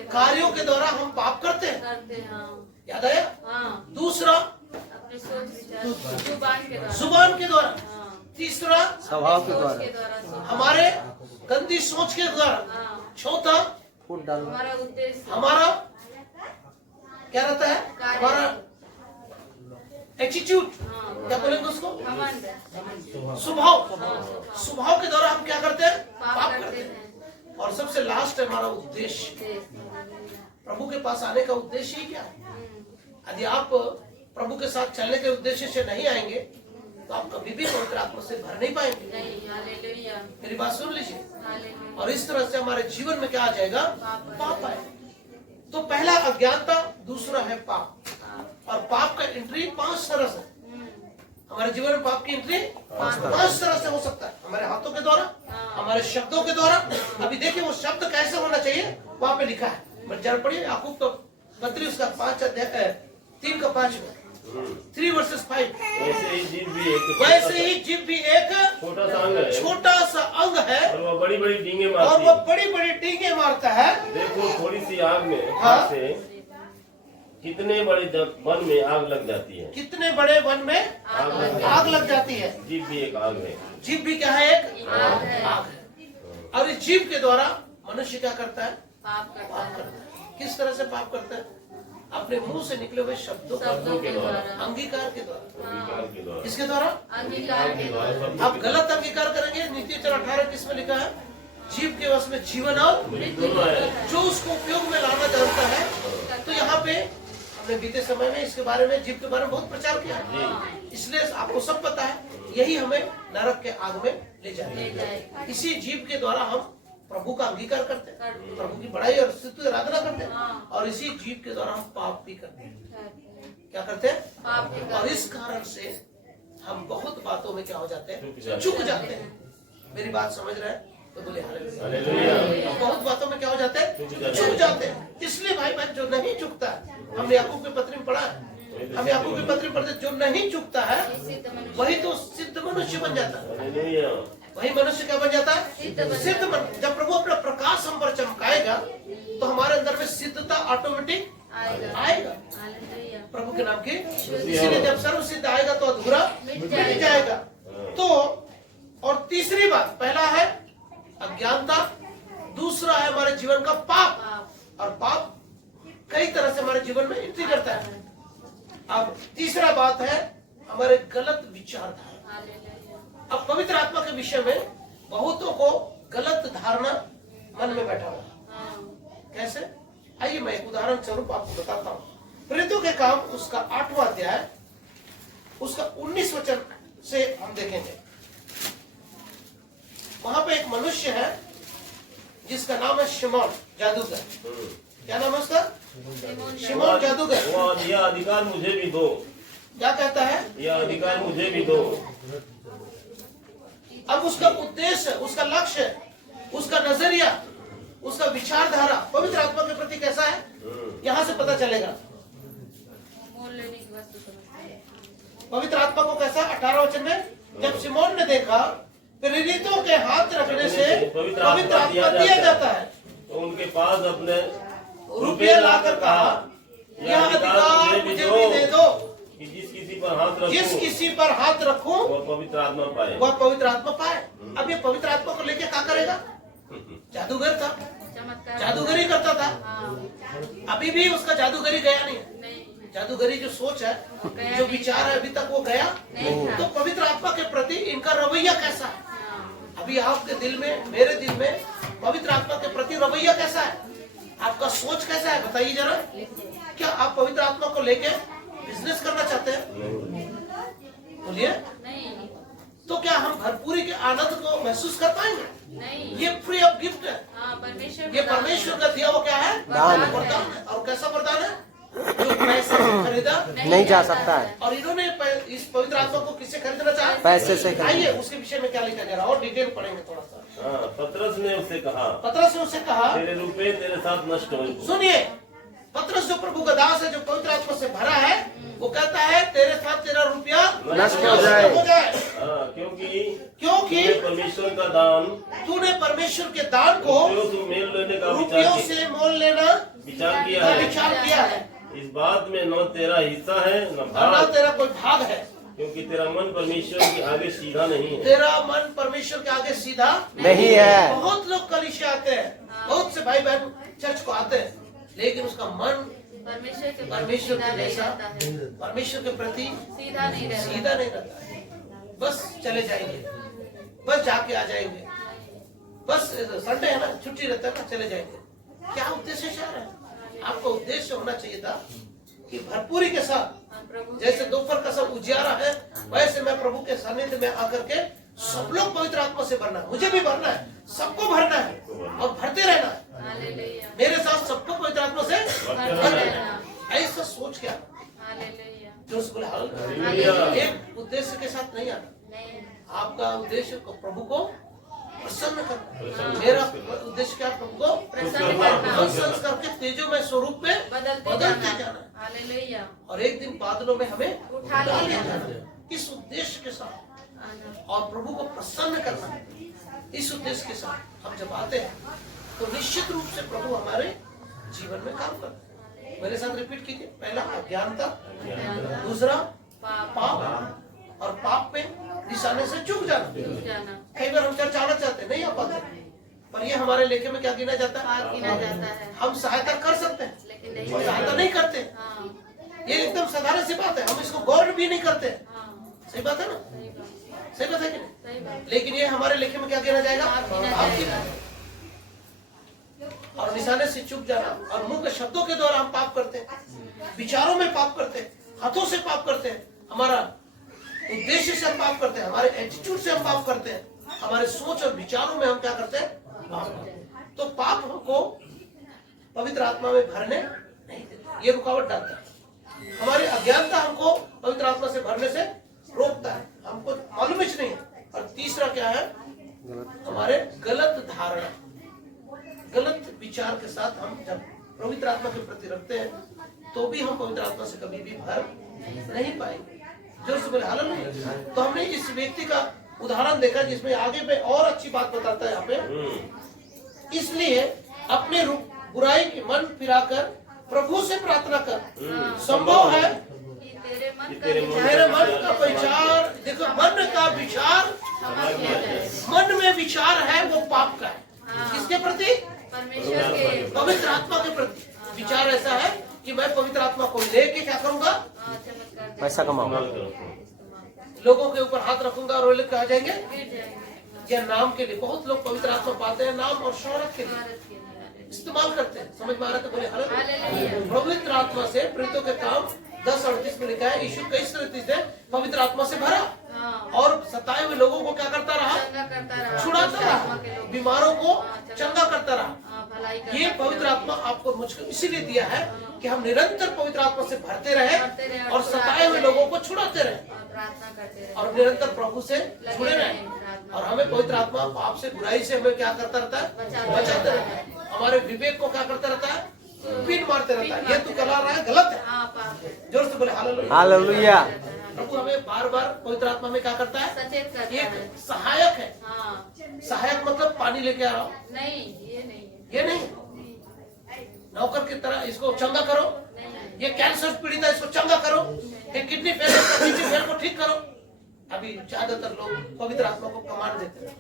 कार्यों के द्वारा हम पाप करते हैं। करते हैं। हाँ। याद आया? हाँ। दूसरा, अपने सोच विचार जुबान के द्वारा। जुबान के द्वारा। हाँ। तीसरा, स्वभाव के सोच द्वारा। के द्वारा। सोच। हमारे गंदी सोच के द्वारा। हाँ। चौथा, फूट डालना। हमारा उद्देश्य। हमारा क्या रहता है? हमारा एटीट्यूड, हाँ। क्या बोलेंगे उसको? घमंड। स्वभाव के द्वारा हम क्या करते हैं? पाप करते हैं। और सबसे लास्ट है हमारा उद्देश्य। प्रभु के पास आने का उद्देश्य ही क्या है? यदि आप प्रभु के साथ चलने के उद्देश्य से नहीं आएंगे तो आप कभी भी पवित्र आत्मा से भर नहीं पाएंगे। नहीं। हालेलुया। मेरी बात सुन लीजिए। हालेलुया। और इस तरह से हमारे जीवन में क्या आ जाएगा? पाप आएगा। तो पहला अज्ञानता, दूसरा है पाप। और पाप का एंट्री 5 तरह से हमारे जीवन में पाप की एंट्री 5 तरह से हो सकता है। हमारे हाथों के द्वारा, हमारे शब्दों के द्वारा। अभी देखिए वो शब्द कैसे होना चाहिए, वहां पे लिखा है। जरा पढ़िए याकूब का पत्री उसका 5 अध्याय 3 का 5 में 3 verses 5। वैसे ही जीभ भी एक छोटा छोटा सा अंग है और वह बड़ी बड़ी डींगे और मारती वो है। बड़ी बड़ी डींगे मारता है। देखो थोड़ी सी आग में हाँ। आग से कितने बड़े वन में आग लग जाती है। कितने बड़े वन में आग लग जाती है। जीभ भी एक आग है। जीभ भी क्या है? एक आग है। और इस जीभ के द्वारा मनुष्य क्या करता है? पाप करता पाप है। करता है। किस तरह से पाप करता है? अब अपने मुंह से निकले हुए शब्दों के द्वारा अंगीकार के द्वारा। अंगीकार के द्वारा इसके द्वारा अंगीकार के द्वारा आप गलत अंगीकार करेंगे। नीति 18 किसमें लिखा है? जीव के वश में जीवन और दोनों है। जो उसको उपयोग में लाना जानता है। तो यहाँ पे हमने बीते समय में इसके बारे में, जीव के बारे में बहुत प्रचार किया है। इसलिए आपको सब पता है, यही हमें नरक के आग में ले जाएगा। इसी जीव के द्वारा हम प्रभु का अंगीकार करते हैं, प्रभु की बड़ाई और स्तुति आराधना करते हैं, और इसी जीव के द्वारा हम पाप भी करते हैं। क्या करते हैं? और इस कारण से हम बहुत बातों में क्या हो जाते हैं? चूक जाते हैं। मेरी बात समझ रहे हैं तो बोले हालेलुया। बहुत बातों में क्या हो जाते हैं? चूक जाते हैं। इसलिए भाई बहन जो नहीं चुकता है, हमने याकूब की पत्री में पढ़ा है, हम याकूब की पत्री पढ़ते, जो नहीं चुकता है वही तो सिद्ध मनुष्य बन जाता है। वही मनुष्य क्या बन जाता है? सिद्ध मनुष्य। जब प्रभु अपना प्रकाश हम पर चमकाएगा तो हमारे अंदर में सिद्धता ऑटोमेटिक आएगा प्रभु के नाम की। इसीलिए जब सर्व सिद्ध आएगा तो अधूरा मिट जाएगा। तो और तीसरी बात, पहला है अज्ञानता, दूसरा है हमारे जीवन का पाप, और पाप कई तरह से हमारे जीवन में एंट्री करता है। अब तीसरा बात है हमारे गलत विचारधारा। अब पवित्र आत्मा के विषय में बहुतों को गलत धारणा मन में बैठा हुआ। कैसे? आइए मैं एक उदाहरण स्वरूप आपको बताता हूँ। प्रेरितों के काम उसका 8वां अध्याय उसका 19 वचन से हम देखेंगे। वहां पे एक मनुष्य है जिसका नाम है शिमोन जादूगर। क्या नाम है उसका? शिमोन जादूगर। यह अधिकार मुझे भी दो। क्या कहता है? यह अधिकार मुझे भी दो। अब उसका उद्देश्य, उसका लक्ष्य, उसका नजरिया, उसका विचारधारा पवित्र आत्मा के प्रति कैसा है, यहाँ से पता चलेगा। पवित्र आत्मा को कैसा? 18 वचन में जब शिमोन ने देखा प्रेरितों के हाथ रखने से पवित्र आत्मा दिया जाता है, तो उनके पास अपने रुपये लाकर कहा, यह अधिकार मुझे भी दे दो कि जिस किसी पर हाथ रखूं, जिस किसी पर हाथ रखूं वह पवित्र आत्मा पाए। वह पवित्र आत्मा पाए। अब ये पवित्र आत्मा को लेके क्या करेगा? जादूगर था, जादूगरी करता था। अभी भी उसका जादूगरी गया नहीं। जादूगरी जो सोच है, जो विचार है, अभी तक वो गया। तो पवित्र आत्मा के प्रति इनका रवैया कैसा है? अभी आपके दिल में, मेरे दिल में पवित्र आत्मा के प्रति रवैया कैसा है? आपका सोच कैसा है? बताइए जरा। क्या आप पवित्र आत्मा को लेके बिजनेस करना चाहते हैं? बोलिए। तो क्या हम भरपूरी के आनंद को महसूस कर पाएंगे? ये फ्री ऑफ गिफ्ट है। ये परमेश्वर का दिया वो क्या है? वरदान है। और कैसा वरदान है? जो पैसे से खरीदा नहीं जा सकता है। और इन्होंने इस पवित्र आत्मा को किससे खरीदना चाहा? पैसे से। आइए उसके विषय में क्या लिखा जा रहा है और डिटेल पढ़ेंगे थोड़ा सा। पतरस ने उससे कहा, पतरस ने उससे कहा, तेरे रुपए तेरे साथ नष्ट हो। सुनिए, पतरस जो प्रभु का दास है, जो पवित्र आत्मा से भरा है, वो कहता है तेरे साथ तेरा रुपया नष्ट हो जाए। क्योंकि परमेश्वर का दान, तूने परमेश्वर के दान को मेल लेने का रुपयों से मोल लेना विचार किया है। इस बात में न तेरा हिस्सा है न ना भाग, तेरा कोई भाग है, क्योंकि तेरा मन परमेश्वर के आगे सीधा नहीं है। तेरा मन परमेश्वर के आगे सीधा नहीं है। बहुत लोग कलीसिया आते हैं, बहुत से भाई बहन चर्च को आते हैं, लेकिन उसका मन परमेश्वर के जैसा, परमेश्वर के प्रति सीधा नहीं रहता है। बस चले जाएंगे, बस जाके आ जाएंगे, बस संडे है ना, छुट्टी रहता है ना, चले जाएंगे। क्या उद्देश्य है? आपका उद्देश्य होना चाहिए था कि भरपूरी के साथ, जैसे दोपहर का सब उजियारा है, वैसे मैं प्रभु के सानिध्य में आकर के सब लोग पवित्र आत्मा से भरना है। मुझे भी भरना है, सबको भरना है और भरते रहना है। मेरे साथ सबको पवित्र आत्मा से भरना। ऐसा सोच क्या जो एक उद्देश्य के साथ नहीं आना। आपका उद्देश्य को प्रभु को प्रसन्न करना। मेरा उद्देश्य क्या? प्रभु को प्रसन्न करके तेजो में स्वरूप में बदलते जाना, और एक दिन बादलों में हमें उठा लिया जाना। इस उद्देश्य के साथ और प्रभु को प्रसन्न करना, इस उद्देश्य के साथ हम जब आते हैं तो निश्चित रूप से प्रभु हमारे जीवन में काम करते हैं। मेरे साथ रिपीट कीजिए। पहला अज्ञानता, दूसरा पाप, और पाप पे निशाने से चूक जाना। कई बार हम चर्च आना चाहते हैं, नहीं आ पाते, पर ये हमारे लेखे में क्या गिना जाता है? हम सहायता कर सकते हैं, लेकिन सहायता नहीं करते। एकदम साधारण सी बात है, हम इसको गौर भी नहीं करते। सही बात है ना? सही बात है कि नहीं? लेकिन ये हमारे लेखे में क्या गिना जाएगा? पाप गिना। और निशाने से चुक जाना, और मुंह के शब्दों के द्वारा हम पाप करते हैं, विचारों में पाप करते हैं, हाथों से पाप करते हैं, हमारा उद्देश्य से हम पाप करते हैं, हमारे एटीट्यूड से हम पाप करते हैं, हमारे सोच और विचारों में हम क्या करते हैं? पाप करते हैं। तो पाप हमको पवित्र आत्मा में भरने नहीं देता, ये रुकावट डालता है। हमारी अज्ञानता हमको पवित्र आत्मा से भरने से रोकता है, हमको मालूम ही नहीं है। और तीसरा क्या है? हमारे गलत धारणा, गलत विचार के साथ हम जब पवित्र आत्मा के प्रति रखते हैं तो भी हम पवित्र आत्मा से कभी भी भर नहीं पाएंगे। जोर से बोले हालेलुया। तो हमने इस व्यक्ति का उदाहरण देखा जिसमें आगे पे और अच्छी बात बताता है यहाँ पे। इसलिए अपने बुराई की मन फिराकर प्रभु से प्रार्थना कर, संभव है तेरे मन का विचार, देखो मन का विचार, मन में विचार है वो पाप का है। किसके प्रति? परमेश्वर के, पवित्र आत्मा के प्रति विचार ऐसा है कि मैं पवित्र आत्मा को लेके क्या करूंगा? पैसा कमाऊंगा, लोगों के ऊपर हाथ रखूंगा और वो लोग कहा जाएंगे या नाम के लिए। बहुत लोग पवित्र आत्मा पाते हैं नाम और शोहरत के लिए इस्तेमाल करते हैं। समझ में आ रहा था? बोले हालेलुया। पवित्र आत्मा से प्रेरितों के काम 10:38 में लिखा है, यीशु कई रीति से पवित्र आत्मा से भरा और सताए हुए लोगों को क्या करता रहा? छुड़ाता रहा, बीमारों को चंगा करता रहा। ये पवित्र आत्मा आपको मुझको इसीलिए दिया है कि हम निरंतर पवित्र आत्मा से भरते रहे और सताए हुए लोगों को छुड़ाते रहे और निरंतर प्रभु से जुड़े रहे। और हमें पवित्र आत्मा पाप से, बुराई से हमें क्या करता रहता है? बचाते रहता है। हमारे विवेक को क्या करता रहता है? पीट मारते रहता है, ये तू करा रहा है, गलत है। जोर से बोले हालेलुया। हालेलुया। प्रभु हमें बार बार पवित्र आत्मा में क्या करता है? सचेत करता है। एक सहायक है। सहायक मतलब पानी लेके आ रहा हूँ, नहीं, ये नहीं। नौकर की तरह इसको चंगा करो, ये कैंसर पीड़ित है इसको चंगा करो, ये किडनी फेल को ठीक करो। अभी ज्यादातर लोग पवित्र आत्मा को कमांड देते हैं,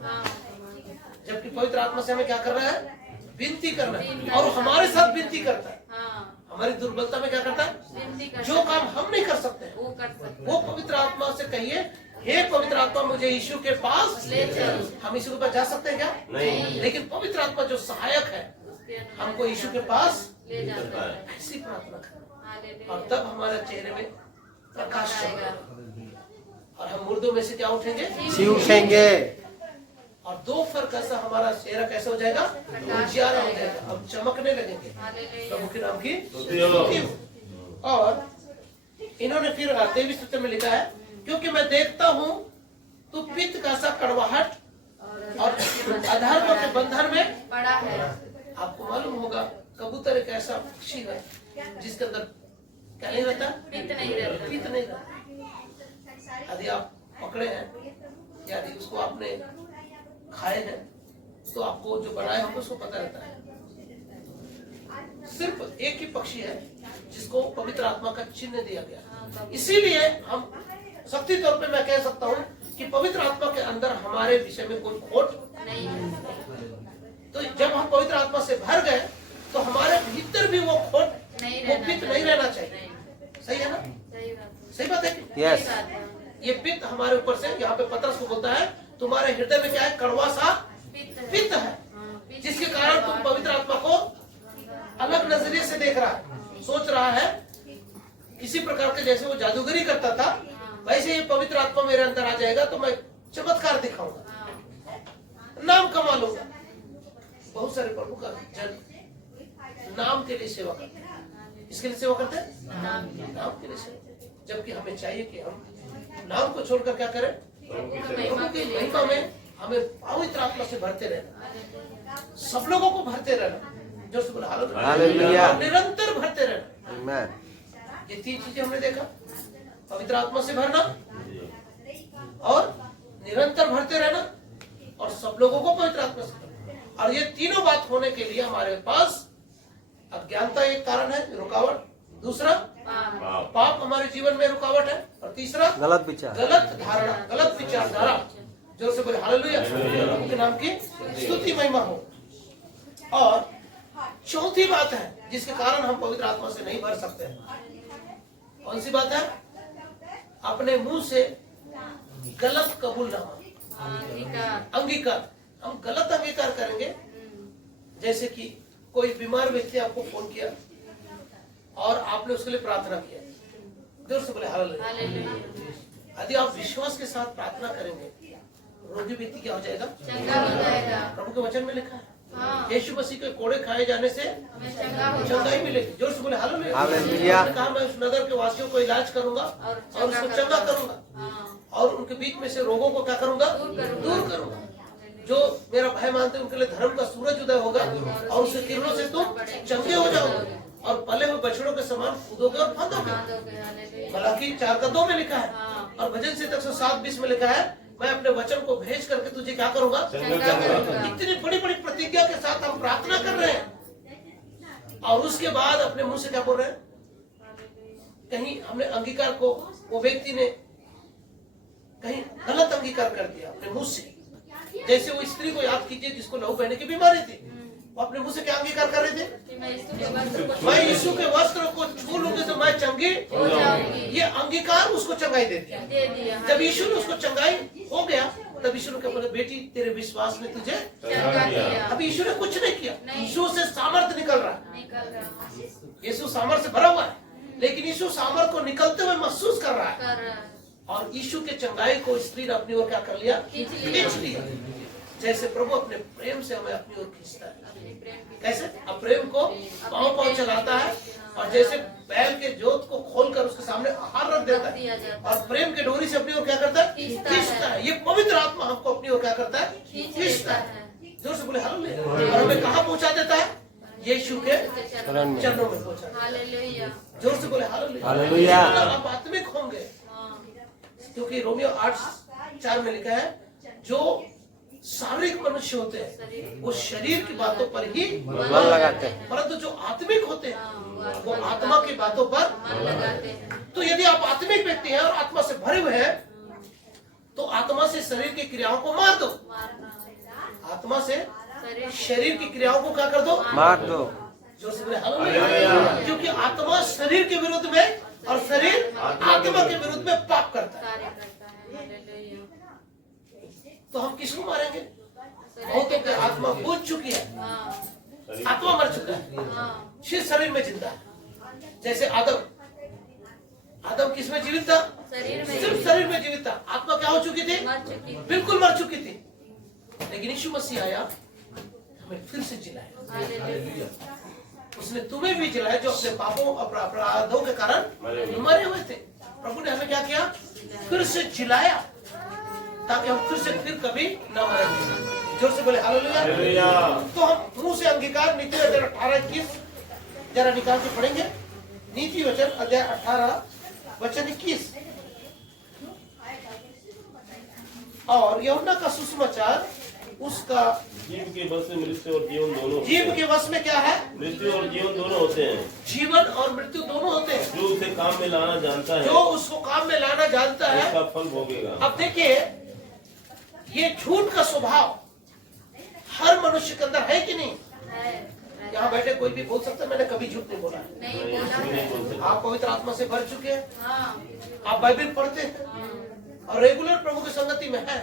जबकि पवित्र आत्मा से हमें क्या कर रहा है? विनती करना है। और हमारे साथ विनती करता है, हमारी दुर्बलता में क्या करता है? जो काम हम नहीं कर सकते वो पवित्र आत्मा से कहिए, हे पवित्र आत्मा मुझे यीशु के पास ले चल। हम यीशु के पास जा सकते हैं क्या? नहीं। लेकिन पवित्र आत्मा जो सहायक है हमको यीशु के पास ले जाता है। ऐसी प्रार्थना करें और तब हमारे चेहरे में प्रकाश आएगा और हम मुर्दों में से क्या उठेंगे? जी उठेंगे। और दोपहर कैसा हमारा चेहरा कैसा हो जाएगा? उजियारा हो जाएगा, हम चमकने लगेंगे। प्रभु के नाम की स्तुति हो। और इन्होंने फिर 23 स्तुति में लिखा है, क्योंकि मैं देखता हूँ तो पित्त का सा कड़वाहट और अधर्म के बंधन में पड़ा है। आपको मालूम होगा कबूतर एक ऐसा पक्षी है जिसके अंदर क्या नहीं रहता? पित्त नहीं रहता। पित्त नहीं रहता। यदि आप पकड़े हैं, यदि उसको आपने खाए हैं तो आपको जो बनाए होंगे उसको पता रहता है। सिर्फ एक ही पक्षी है जिसको पवित्र आत्मा का चिन्ह दिया गया। इसीलिए हम सख्ती तौर पे मैं कह सकता हूँ कि पवित्र आत्मा के अंदर हमारे विषय में कोई खोट नहीं। तो जब हम पवित्र आत्मा से भर गए तो हमारे भीतर भी वो खोट, वो पित्त नहीं रहना चाहिए। सही है ना? सही बात है कि? यस। ये पित्त हमारे ऊपर से, यहाँ पे पतरस को बोलता है तुम्हारे हृदय में क्या है? कड़वा सा पित्त है, जिसके कारण तुम पवित्र आत्मा को अलग नजरिए से देख रहा है, सोच रहा है किसी प्रकार के जैसे वो जादूगरी करता था वैसे ये पवित्र आत्मा मेरे अंदर आ जाएगा तो मैं चमत्कार दिखाऊंगा, नाम कमा लूंगा। बहुत सारे प्रभु का जन नाम के लिए सेवा करते हैं। इसके लिए सेवा करते हैं, नाम के लिए सेवा। जबकि हमें चाहिए कि हम नाम को छोड़कर क्या करें? प्रभु की महिमा में हमें पवित्र आत्मा से भरते रहना, सब लोगों को भरते रहना। जो से बोला हालेलुया, निरंतर भरते रहना। आमीन। ये 3 चीजें हमने देखा, पवित्र आत्मा से भरना और निरंतर भरते रहना और सब लोगों को पवित्र आत्मा से भरना। और ये तीनों बात होने के लिए हमारे पास अज्ञानता एक कारण है, रुकावट, दूसरा पाप हमारे जीवन में रुकावट है, और तीसरा गलत विचार, गलत धारणा, गलत विचारधारा। जो से बोले हालेलुया, प्रभु के नाम की स्तुति महिमा हो। और चौथी बात है जिसके कारण हम पवित्र आत्मा से नहीं भर सकते, कौन सी बात है? अपने मुंह से गलत कबूलनामा, अंगीकार। हम गलत अंगीकार करेंगे। जैसे कि कोई बीमार व्यक्ति आपको फोन किया और आपने उसके लिए प्रार्थना किया, जोर से बोले हालेलुया। यदि आप विश्वास के साथ प्रार्थना करेंगे, रोगी व्यक्ति क्या हो जाएगा? चंगा हो जाएगा। प्रभु के वचन में लिखा है हाँ। यीशु मसीह के कोड़े खाए जाने से चंगाई मिलेगी। जोर से बोले हालेलुया। हालेलुया। उसने कहा मैं उस नगर के वासियों को इलाज करूंगा और उसको चंगा करूंगा और उनके बीच में से रोगों को क्या करूंगा? दूर करूंगा। जो मेरा भय मानते हैं उनके लिए धर्म का सूरज उदय होगा और उसके किरणों से तुम चंगे हो जाओगे और पले हुए बछड़ों के समान कूदोगे और फांदोगे। मलाकी 4:2 में लिखा है और भजन से 107:20 में लिखा है मैं अपने वचन को भेज करके तुझे क्या करूंगा? इतनी बड़ी बड़ी प्रतिज्ञा के साथ हम प्रार्थना कर रहे हैं और उसके बाद अपने मुंह से क्या बोल रहे हैं? कहीं हमने अंगीकार को, वो व्यक्ति ने कहीं गलत अंगीकार कर दिया अपने मुंह से। जैसे वो स्त्री को याद कीजिए जिसको लहू बहने की बीमारी थी, वो अपने मुंह से क्या अंगीकार कर रहे थे? मैं यीशु के वस्त्र को छू लूंगी तो मैं चंगी हो जाऊंगी। ये अंगीकार उसको चंगाई देती है। जब यीशु ने उसको चंगाई हो गया तब यीशु ने क्या बोला? बेटी तेरे विश्वास ने तुझे चंगा किया। अब यीशु ने कुछ नहीं किया, यीशु से सामर्थ्य निकल रहा है। यीशु सामर्थ्य से भरा हुआ है, लेकिन यीशु सामर्थ्य को निकलते हुए महसूस कर रहा है और यीशु के चंगाई को स्त्री ने अपनी ओर क्या कर लिया? खींच लिया। जैसे प्रभु अपने प्रेम से हमें अपनी ओर खींचता है। कैसे? अब प्रेम को पांव पांव चलाता है और जैसे बैल के जोत को खोलकर उसके सामने आहार रख देता है और प्रेम के डोरी से अपनी ओर क्या करता है? खींचता है। ये पवित्र आत्मा हमको अपनी ओर क्या करता है? खींचता है। जोर से बोले हालेलुया। और हमें कहाँ पहुँचा देता है? यीशु के चरणों में पहुँचा। जोर से बोले हालेलुया। आप आत्मिक होंगे क्योंकि रोमियो 8:4 में लिखा है जो शारीरिक मनुष्य होते हैं वो शरीर की बातों पर ही मन लगाते हैं, परंतु जो आत्मिक होते हैं वो आत्मा की बातों पर मन लगाते हैं। तो यदि आप आत्मिक व्यक्ति हैं और आत्मा से भरे हुए हैं तो आत्मा से शरीर की क्रियाओं को मार दो। आत्मा से शरीर की क्रियाओं को क्या कर दो? मार दो। जो से हालेलुया। क्योंकि आत्मा शरीर के विरुद्ध में और शरीर आत्मा के विरुद्ध में पाप करता है। तो हम किसको मारेंगे? बहुतों की आत्मा बूझ चुकी है, आत्मा मर चुका है, सिर्फ शरीर में जिंदा है। जैसे आदम किस में जीवित था? सिर्फ शरीर में जीवित था। आत्मा क्या हो चुकी थी? बिल्कुल मर चुकी थी। लेकिन यीशु मसीह आया हमें फिर से जिलाया। उसने तुम्हें भी जिलाया जो अपने पापों अपराधों के कारण मरे हुए थे। प्रभु ने हमें क्या किया? फिर से जिलाया ताकि हम फिर कभी न मरेंगे। जोर से बोले हालेलुया। तो हम मुंह से अंगीकार नीति वचन 18:21 जरा निकाल के पढ़ेंगे। नीति वचन अध्याय 18 वचन 21। और यूहन्ना का सुसमाचार उसका जीव के बस में मृत्यु और जीवन दोनों। जीव के बस में क्या है? मृत्यु और जीवन दोनों होते हैं। जीवन और मृत्यु दोनों होते हैं। जो उसे काम में लाना जानता है, जो उसको काम में लाना जानता है उसका फल भोगेगा। अब देखिए ये झूठ का स्वभाव हर मनुष्य के अंदर है कि नहीं? यहाँ बैठे कोई भी बोल सकता है मैंने कभी झूठ नहीं बोला है। आप पवित्र आत्मा से भर चुके हैं, आप बाइबल पढ़ते हैं और रेगुलर प्रभु की संगति में है,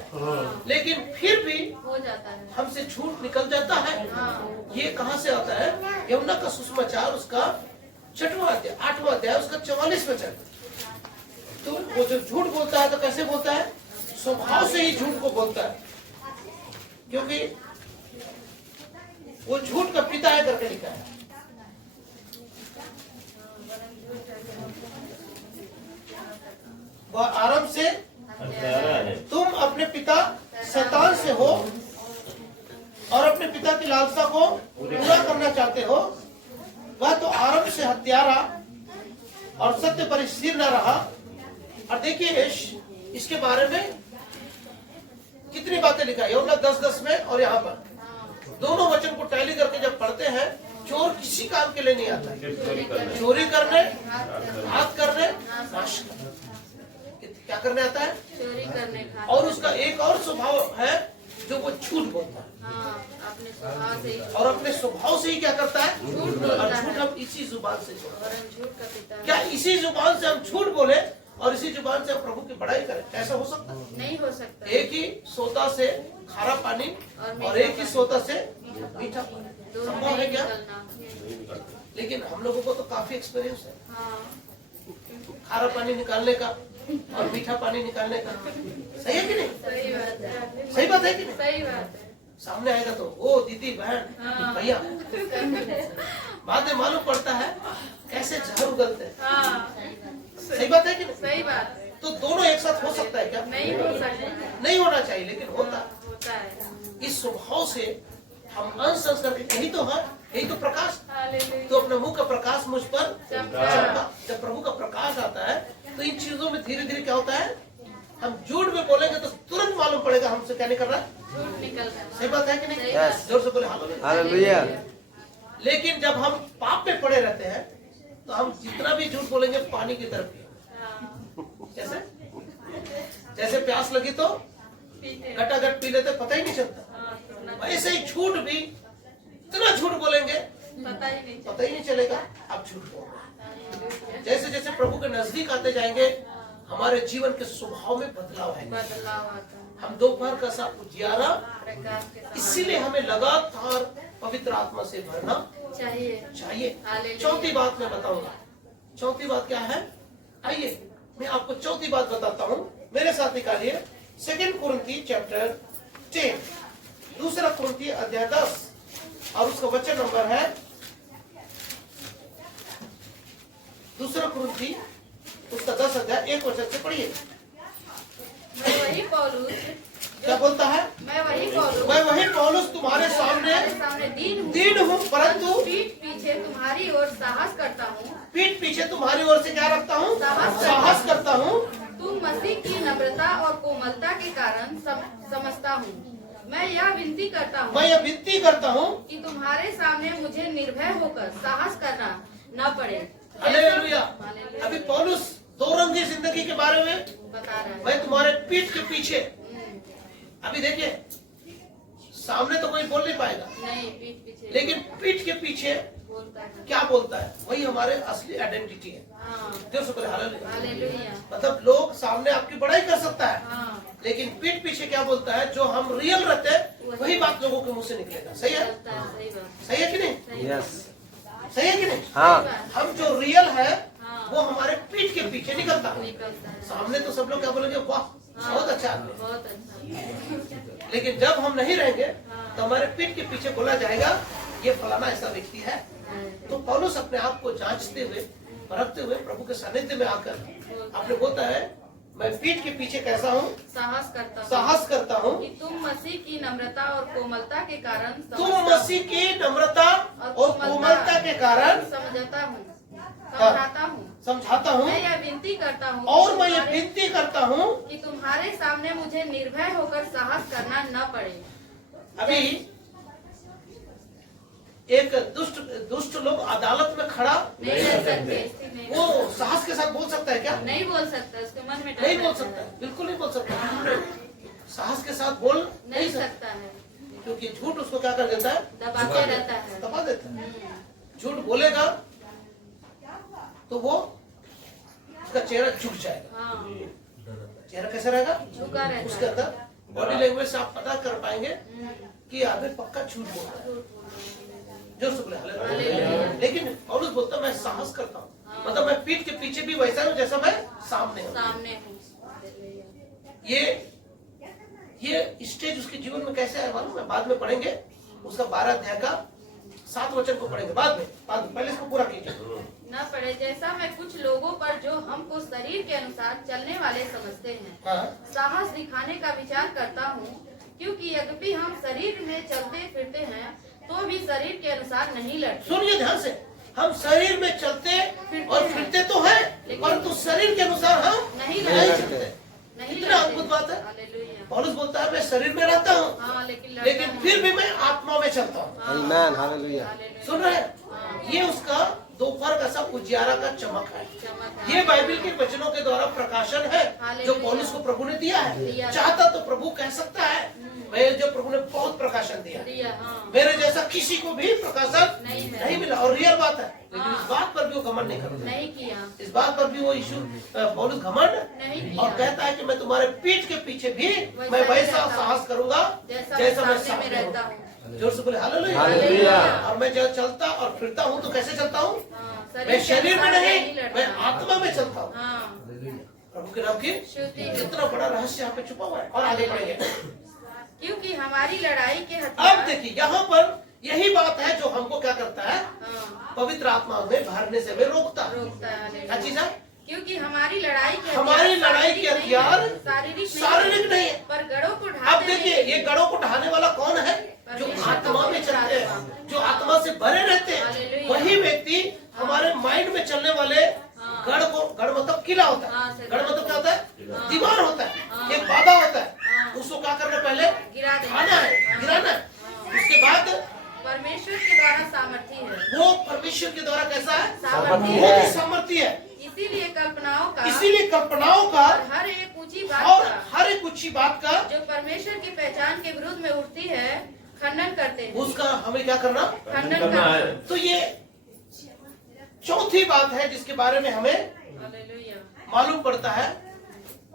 लेकिन फिर भी हो जाता है, हमसे झूठ निकल जाता है। ये कहाँ से आता है? यूहन्ना का सुसमाचार उसका 6वां अध्याय 8वां अध्याय उसका 44 वचन। तो वो जो झूठ बोलता है तो कैसे बोलता है? स्वभाव से ही झूठ को बोलता है, क्योंकि वो झूठ का पिता है करके लिखा है। वह आरंभ से तुम अपने पिता शैतान से हो और अपने पिता की लालसा को पूरा करना चाहते हो। वह तो आरंभ से हत्यारा और सत्य पर स्थिर न रहा। और देखिए इसके बारे में कितनी बातें लिखा है यूहन्ना 10:10 में और यहाँ पर दोनों वचन को टैली करके जब पढ़ते हैं, चोर किसी काम के लिए नहीं आता, चोरी करने, घात करने, नाश करने। क्या करने आता है? चोरी करने। और उसका एक और स्वभाव है जो वो झूठ बोलता है। अपने स्वभाव से और अपने स्वभाव से ही क्या करता है, झूठ बोलता और है। झूठ हम इसी जुबान से छोड़ते और हम झूठ का पिता हैं। क्या इसी जुबान से हम झूठ बोले और इसी जुबान से हम प्रभु की बड़ाई करें? ऐसा हो सकता है? नहीं हो सकता। एक ही सोता से खारा पानी और एक ही सोता से मीठा पानी, दोनों संभव है नहीं क्या? निकलना। लेकिन हम लोगों को तो काफी एक्सपीरियंस है हाँ, खारा पानी निकालने का और मीठा पानी निकालने का। सही है कि नहीं? सही बात है। सही बात है कि नहीं? सही बात है। सामने आएगा तो ओ दीदी बहन हाँ। भैया, बाद में मालूम पड़ता है कैसे जहर उगलते हैं। हाँ, सही बात है कि नहीं? सही बात है। तो दोनों एक साथ हो सकता है क्या? नहीं हो सकता। नहीं होना चाहिए, लेकिन होता है। होता है। इस स्वभाव से हम अंश अंश करके, यही तो है, यही तो प्रकाश। हालेलुया। तो अपने मुंह का प्रकाश मुझ पर चमका। चमका। जब प्रभु का प्रकाश आता है तो इन चीजों में धीरे धीरे क्या होता है, हम झूठ में बोलेंगे तो तुरंत मालूम पड़ेगा हमसे क्या नहीं कर रहा है। झूठ निकलता है। सही बात है कि नहीं? सही बात है। जोर से बोले हालेलुया। हालेलुया। लेकिन जब हम पाप में पड़े रहते हैं तो हम जितना भी झूठ बोलेंगे पानी की तरफ ही। हाँ, जैसे प्यास लगी तो पीते। घटाघट पी लेते, पता ही नहीं चलता। हाँ, तो वैसे ही झूठ भी, इतना झूठ बोलेंगे पता ही नहीं पता ही नहीं चलेगा आप झूठ बोल रहे हैं। जैसे जैसे प्रभु के नजदीक आते जाएंगे हमारे जीवन के स्वभाव में बदलाव है। बदलाव आता है। हम दोपहर का सा उजियारा, प्रकाश के साथ इसीलिए हमें लगातार पवित्र आत्मा से भरना चाहिए। चाहिए। हालेलुया। चौथी बात मैं बताऊंगा। चौथी बात क्या है? आइए मैं आपको चौथी बात बताता हूँ, मेरे साथ निकालिए 2 कुरिन्थी चैप्टर 10, दूसरा कुरिन्थी अध्याय 10 और उसका वचन नंबर है, दूसरा कुरिन्थी उसका 10 अध्याय 1 वचन से पढ़िए। मैं वही पौलुस क्या बोलता है? मैं वही पौलुस मैं वही पौलुस तुम्हारे सामने तुम्हारे सामने दीन हूँ, परंतु पीठ पीछे तुम्हारी ओर साहस करता हूँ। पीठ पीछे तुम्हारी ओर से क्या रखता हूँ? साहस साहस करता हूँ। तुम मसीह की नम्रता और कोमलता के कारण समझता हूँ। मैं यह विनती करता मैं हूँ यह विनती करता हूँ कि तुम्हारे सामने मुझे निर्भय होकर साहस करना न पड़े। हालेलुया। हालेलुया। अभी पौलुस दो रंगी जिंदगी के बारे में, बता रहा है। मैं तुम्हारे पीठ के पीछे। अभी देखिए सामने तो कोई बोल नहीं पाएगा, नहीं, पीठ पीछे लेकिन पीठ के पीछे बोलता है। क्या बोलता है, वही हमारे असली आइडेंटिटी है। हाँ, जो शुक्र है, हालेलुया। हालेलुया। मतलब लोग सामने आपकी बड़ाई कर सकता है, हाँ, लेकिन पीठ पीछे क्या बोलता है, जो हम रियल रहते हैं वही बात लोगों के मुंह से निकलेगा। सही है? चलता है। सही बात। सही है कि नहीं? सही यस। सही है कि नहीं? हाँ। बात। हम जो रियल है हाँ। वो हमारे पीठ के पीछे निकलता है। निकलता है। सामने तो सब लोग क्या बोलेंगे, वाह बहुत अच्छा आदमी। बहुत अच्छा। लेकिन जब हम नहीं रहेंगे तो हमारे पीठ के पीछे बोला जाएगा ये फलाना ऐसा व्यक्ति है। तो पौलुस अपने आप को जांचते हुए परखते हुए प्रभु के सानिध्य में आकर अपने बोलता है, मैं पीठ के पीछे कैसा हूँ? साहस करता हूँ साहस करता हूँ। कि तुम मसीह की नम्रता और कोमलता के कारण तुम मसीह की नम्रता और कोमलता के कारण समझता हूँ, समझाता हूँ। समझाता हूँ। मैं यह विनती करता हूँ और कि मैं ये तुम्हारे- विनती करता हूँ कि तुम्हारे सामने मुझे निर्भय होकर साहस करना न पड़े। अभी एक दुष्ट लोग अदालत में खड़ा नहीं रह सकते, स्थिर नहीं वो रह साहस के साथ बोल सकता है क्या? सकते। नहीं बोल सकता, उसके मन में डर नहीं बोल रहता सकता, है। बिल्कुल नहीं बोल सकता। साहस के साथ बोल नहीं सकता है, क्योंकि झूठ उसको क्या कर देता है? दबाते रहता है। दबा देता है। झूठ बोलेगा तो वो उसका चेहरा झुक जाएगा। हाँ, चेहरा कैसा रहेगा? झुका रहता उसके है। अंदर बॉडी लैंग्वेज से आप पता कर पाएंगे कि आदमी पक्का झूठ बोल रहा है। जो शुक्र है, हालेलुया। लेकिन पौलुस बोलता मैं साहस करता हूँ, मतलब मैं पीठ के पीछे भी वैसा हूँ जैसा मैं सामने हूँ। सामने हूँ। ये स्टेज उसके जीवन में कैसे आया मालूम है? बाद में पढ़ेंगे उसका 12 अध्याय का 7 वचन को पढ़ेंगे बाद में, पहले इसको पूरा कीजिए। न पड़े, जैसा मैं कुछ लोगों पर जो हमको शरीर के अनुसार चलने वाले समझते हैं हाँ, साहस दिखाने का विचार करता हूँ, क्योंकि यद्यपि हम शरीर में चलते फिरते हैं तो भी शरीर के अनुसार नहीं लड़ते। सुनिए ध्यान से, हम शरीर में चलते और फिरते तो है, परंतु शरीर के अनुसार हम नहीं नहीं लड़ते। चलते। नहीं कितना अद्भुत बात है। हालेलुया। पौलुस बोलता है मैं शरीर में रहता हूँ, हाँ, लेकिन लेकिन फिर भी मैं आत्मा में चलता हूँ। आमीन। हालेलुया। सुन रहे हैं? ये उसका दोपहर का सब उजियारा का चमक है। चमक ये बाइबल के वचनों के द्वारा प्रकाशन है जो हालेलुया। पौलुस को प्रभु ने दिया है। दिया है। चाहता तो प्रभु कह सकता है मैं जो प्रभु ने बहुत प्रकाशन दिया, दिया, हाँ। मेरे जैसा किसी को भी प्रकाशन नहीं नहीं मिला। और रियल बात है, लेकिन इस बात पर भी वो घमंड नहीं करता। नहीं किया, इस बात पर भी वो यीशु पौलुस घमंड नहीं किया। और कहता है कि मैं तुम्हारे पीठ के पीछे भी वैसा मैं ही वैसा रहता हूँ, साहस करूंगा जैसा मैं सामने में रहता सामने हूँ। हूँ। जोर से बोले हालेलुया। हालेलुया। और मैं जब चलता और फिरता हूँ तो कैसे चलता हूँ? हाँ, मैं शरीर में नहीं, लड़ता। मैं आत्मा में चलता हूँ। हाँ, प्रभु के नाम की श्रुति। इतना बड़ा रहस्य यहाँ पे छुपा हुआ है। और आगे बढ़ेंगे। क्योंकि हमारी लड़ाई के अब हथियार, देखिए यहाँ पर यही बात है जो हमको क्या करता है, हाँ, पवित्र आत्मा में भरने से हमें रोकता है। रोकता है। क्या चीज है? क्योंकि हमारी लड़ाई के हमारी लड़ाई के हथियार शारीरिक नहीं है, पर गढ़ों को ढा अब देखिए ये गढ़ों को ढाने वाला कौन है? जो आत्मा में चलते हैं, जो आत्मा से भरे रहते हैं, वही व्यक्ति हमारे माइंड में चलने वाले गढ़ को, गढ़ मतलब किला होता है, गढ़ मतलब क्या होता है? दीवार होता है, एक बाधा होता है, उसको क्या करना? पहले गिरा गिराना है, गिराना है। उसके बाद परमेश्वर के द्वारा सामर्थ्य है। वो परमेश्वर के द्वारा कैसा है? सामर्थ्य वो है। भी सामर्थ्य है। इसीलिए कल्पनाओं का, इसीलिए कल्पनाओं का और हर एक ऊंची बात और का हर एक ऊंची बात का जो परमेश्वर की पहचान के विरुद्ध में उठती है, खंडन करते हैं। उसका हमें क्या करना? खंडन करना है। करना। तो ये चौथी बात है जिसके बारे में हमें हालेलुया। मालूम पड़ता है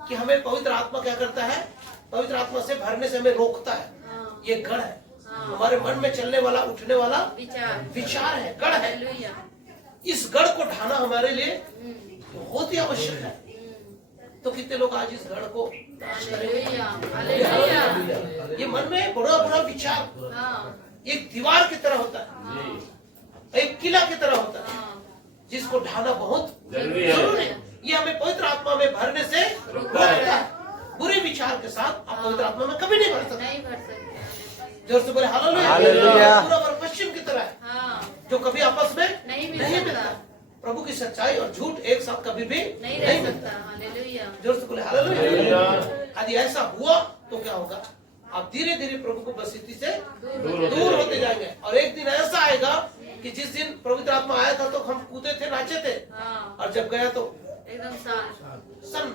कि हमें पवित्र आत्मा क्या करता है? पवित्र आत्मा से भरने से हमें रोकता है। हाँ, ये गढ़ है, हाँ। हमारे मन में चलने वाला, उठने वाला विचार, विचार है, गढ़ है। हालेलुया। इस गढ़ को ढाना हमारे लिए हम्म, बहुत ही आवश्यक है। तो कितने लोग आज इस गढ़ को नाश करेंगे? Hallelujah, hallelujah. ये मन में बड़ा बड़ा विचार हाँ, एक दीवार की तरह होता है, एक किला की तरह होता है, हाँ, जिसको ढाना बहुत जरूरी है। जरूरी है। ये हमें पवित्र आत्मा में भरने से रोकता है। बुरे विचार के साथ आप पवित्र आत्मा में कभी नहीं भर सकते। नहीं भर सकते। जोर से बोले हालेलुया। हालेलुया। पूरा और पश्चिम की तरह है, हाँ, जो कभी आपस में नहीं मिल नहीं सकता। मिलता। प्रभु की सच्चाई और झूठ एक साथ कभी भी नहीं नहीं रह मिलता। सकता। हालेलुया। जोर से बोले हालेलुया। हालेलुया। यदि ऐसा हुआ तो क्या होगा? आप धीरे धीरे प्रभु को बस्ती से दूर दूर होते जाएंगे। और एक दिन ऐसा आएगा कि जिस दिन पवित्र आत्मा आया था तो हम कूदे थे, नाचे थे, हाँ, और जब गया तो एकदम शांत सन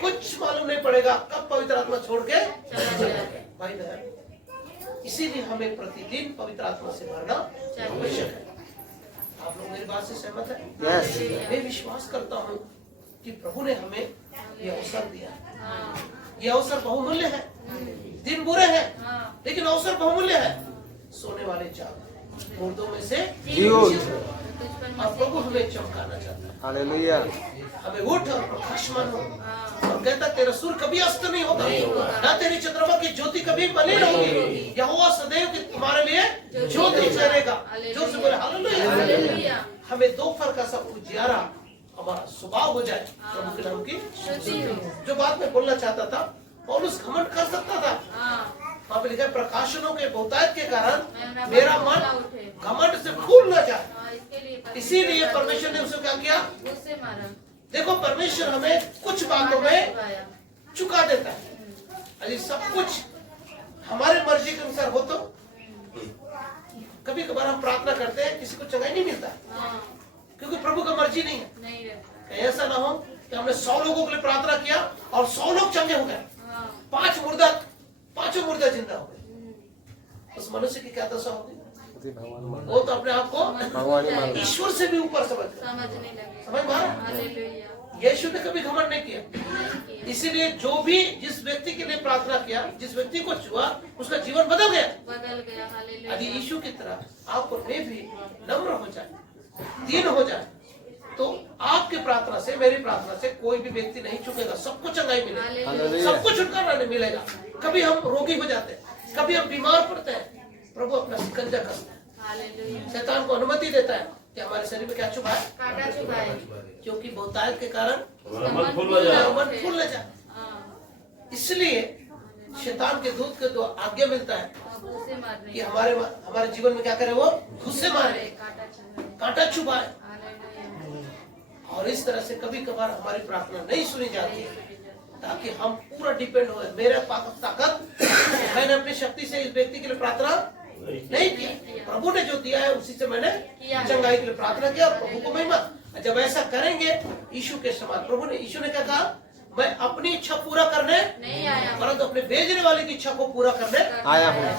कुछ मालूम नहीं पड़ेगा कब पवित्र आत्मा छोड़ के चला गया। भाई बहन। इसीलिए हमें प्रतिदिन पवित्र आत्मा से भरना आवश्यक है। आप लोग मेरी बात से सहमत है? यस। मैं विश्वास करता हूँ कि प्रभु ने हमें ये अवसर दिया। हाँ, ये अवसर बहुमूल्य है। दिन बुरे हैं, हाँ, लेकिन अवसर बहुमूल्य है। सोने वाले जाग, मुर्दों में से जियो। तुझ पर और प्रभु हमें चमकाना चाहता है। हालेलुया। हमें उठ और प्रकाशमान हो। हाँ, और कहता तेरा सूर कभी अस्त नहीं होगा, ना तेरी चंद्रमा की ज्योति कभी मलिन होगी। यहोवा सदैव की तुम्हारे लिए ज्योति ठहरेगा। जोर से बोले हालेलुया। हालेलुया। हमें दोपहर का सब उजियारा हमारा स्वभाव हो जाए प्रभु के नाम की। श्रुति हो। जो बात मैं बोलना चाहता था, पौलुस घमंड कर सकता था। हाँ, वहाँ पे लिखा है, प्रकाशनों के बहुतायत के कारण मेरा मेरा मन मन उठे। घमंड से फूल न जाए। हाँ, इसके लिए इसीलिए परमेश्वर ने उसे क्या किया? उससे मारा। देखो परमेश्वर हमें कुछ बातों में छुपाया। चुका देता है। यदि सब कुछ हमारे मर्जी के अनुसार हो तो कभी कभार हम प्रार्थना करते हैं, किसी को चंगाई नहीं मिलता, हाँ, क्योंकि प्रभु का मर्जी नहीं है। नहीं रहता। कहीं ऐसा ना हो कि हमने 100 लोगों के लिए प्रार्थना किया और 100 लोग चंगे हो गए, हाँ, पांचों मुर्दा जिंदा हो गए। उस मनुष्य की क्या दशा होगी? वो तो अपने आप को भगवान ही मालूम। ईश्वर से भी ऊपर समझ गया। समझने लगे। समझ में आ रहा? हालेलुया। यीशु ने कभी घमंड नहीं किया। नहीं किया। इसीलिए जो भी जिस व्यक्ति के लिए प्रार्थना किया, जिस व्यक्ति को छुआ, उसका जीवन बदल गया। बदल गया। हालेलुया। यदि यीशु की तरह आप और मैं भी नम्र हो जाए, दीन हो जाए, तो आपकी प्रार्थना से, मेरी प्रार्थना से कोई भी व्यक्ति नहीं चुकेगा। सबको चंगाई मिलेगी, हालेलुया। सबको छुटकारा नहीं मिलेगा। कभी हम रोगी हो जाते हैं, कभी हम बीमार पड़ते हैं, प्रभु अपना शिकंजा कसता है। हालेलुया। शैतान को अनुमति देता है कि हमारे शरीर में क्या छुपा है, कांटा छुपाए। क्योंकि बहुतायत के कारण हमारा मन फूल हो जाए। हमारा मन फूल न जाए। हाँ, इसलिए शैतान के दूत के दो आज्ञा मिलता है अब उसे मारने कि हमारे जीवन में क्या करे, वो घुस से मारे, कांटा छुपाए। कांटा छुपाए। हालेलुया। और इस तरह से कभी कभार हमारी प्रार्थना नहीं सुनी जाती है, ताकि हम पूरा डिपेंड हो। मेरे पास ताकत, मैंने अपनी शक्ति से इस व्यक्ति के लिए प्रार्थना नहीं की, प्रभु ने जो दिया है उसी से मैंने चंगाई के लिए प्रार्थना किया। प्रभु को महिमा। जब ऐसा करेंगे यीशु के समान, प्रभु ने, यीशु ने क्या कहा? मैं अपनी इच्छा पूरा करने नहीं आया हूँ, परंतु अपने भेजने वाले की इच्छा को पूरा करने आया हूँ।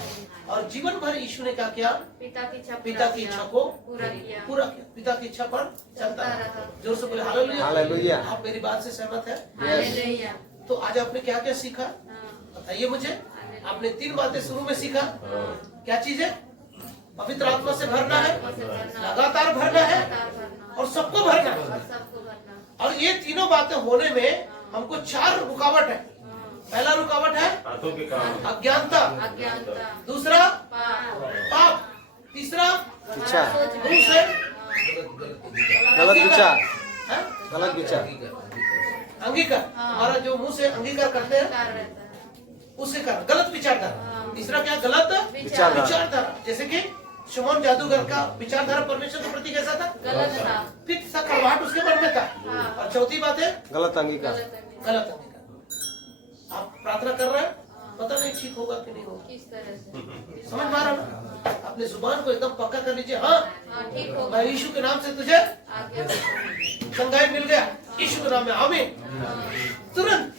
और जीवन भर यीशु ने क्या किया? पिता की इच्छा पिता की इच्छा को पूरा किया। पूरा किया, पिता की इच्छा पर चलता चलता रहा। रहा। जोर से बोले हालेलुया। हालेलुया। आप मेरी बात से सहमत है? हालेलुया। तो आज आपने क्या क्या सीखा हाँ, बताइए मुझे। आपने 3 बातें शुरू में सीखा। क्या चीज है? पवित्र आत्मा से भरना है, लगातार भरना है लगातार भरना और सबको भरना और है। सबको भरना। और ये तीनों बातें होने में हमको 4 रुकावट है। पहला रुकावट है हाथों के काम। अज्ञानता, अज्ञानता, दूसरा पाप, पाप, तीसरा इच्छा, मुंह से गलत विचार, है? गलत विचार, अंगीकार। हमारा जो मुंह से अंगीकार करते हैं कार रहता है। उसके कारण गलत विचारधारा। तीसरा क्या? गलत विचारधारा। विचारधारा। जैसे कि शमौन जादूगर का विचारधारा परमेश्वर के प्रति कैसा था? गलत था। फिर सकरवाहट उसके मन में था। और चौथी बात है गलत अंगीकार। गलत है। गलत अंगीकार। आप प्रार्थना कर रहे हैं, पता नहीं ठीक होगा कि नहीं होगा। किस तरह से? समझ में आ रहा ना? अपने जुबान को एकदम पक्का कर लीजिए। हाँ, हाँ, ठीक होगा। मैं यीशु के नाम से तुझे आज्ञा। संगाई मिल गया, यीशु के नाम में आमीन। तुरंत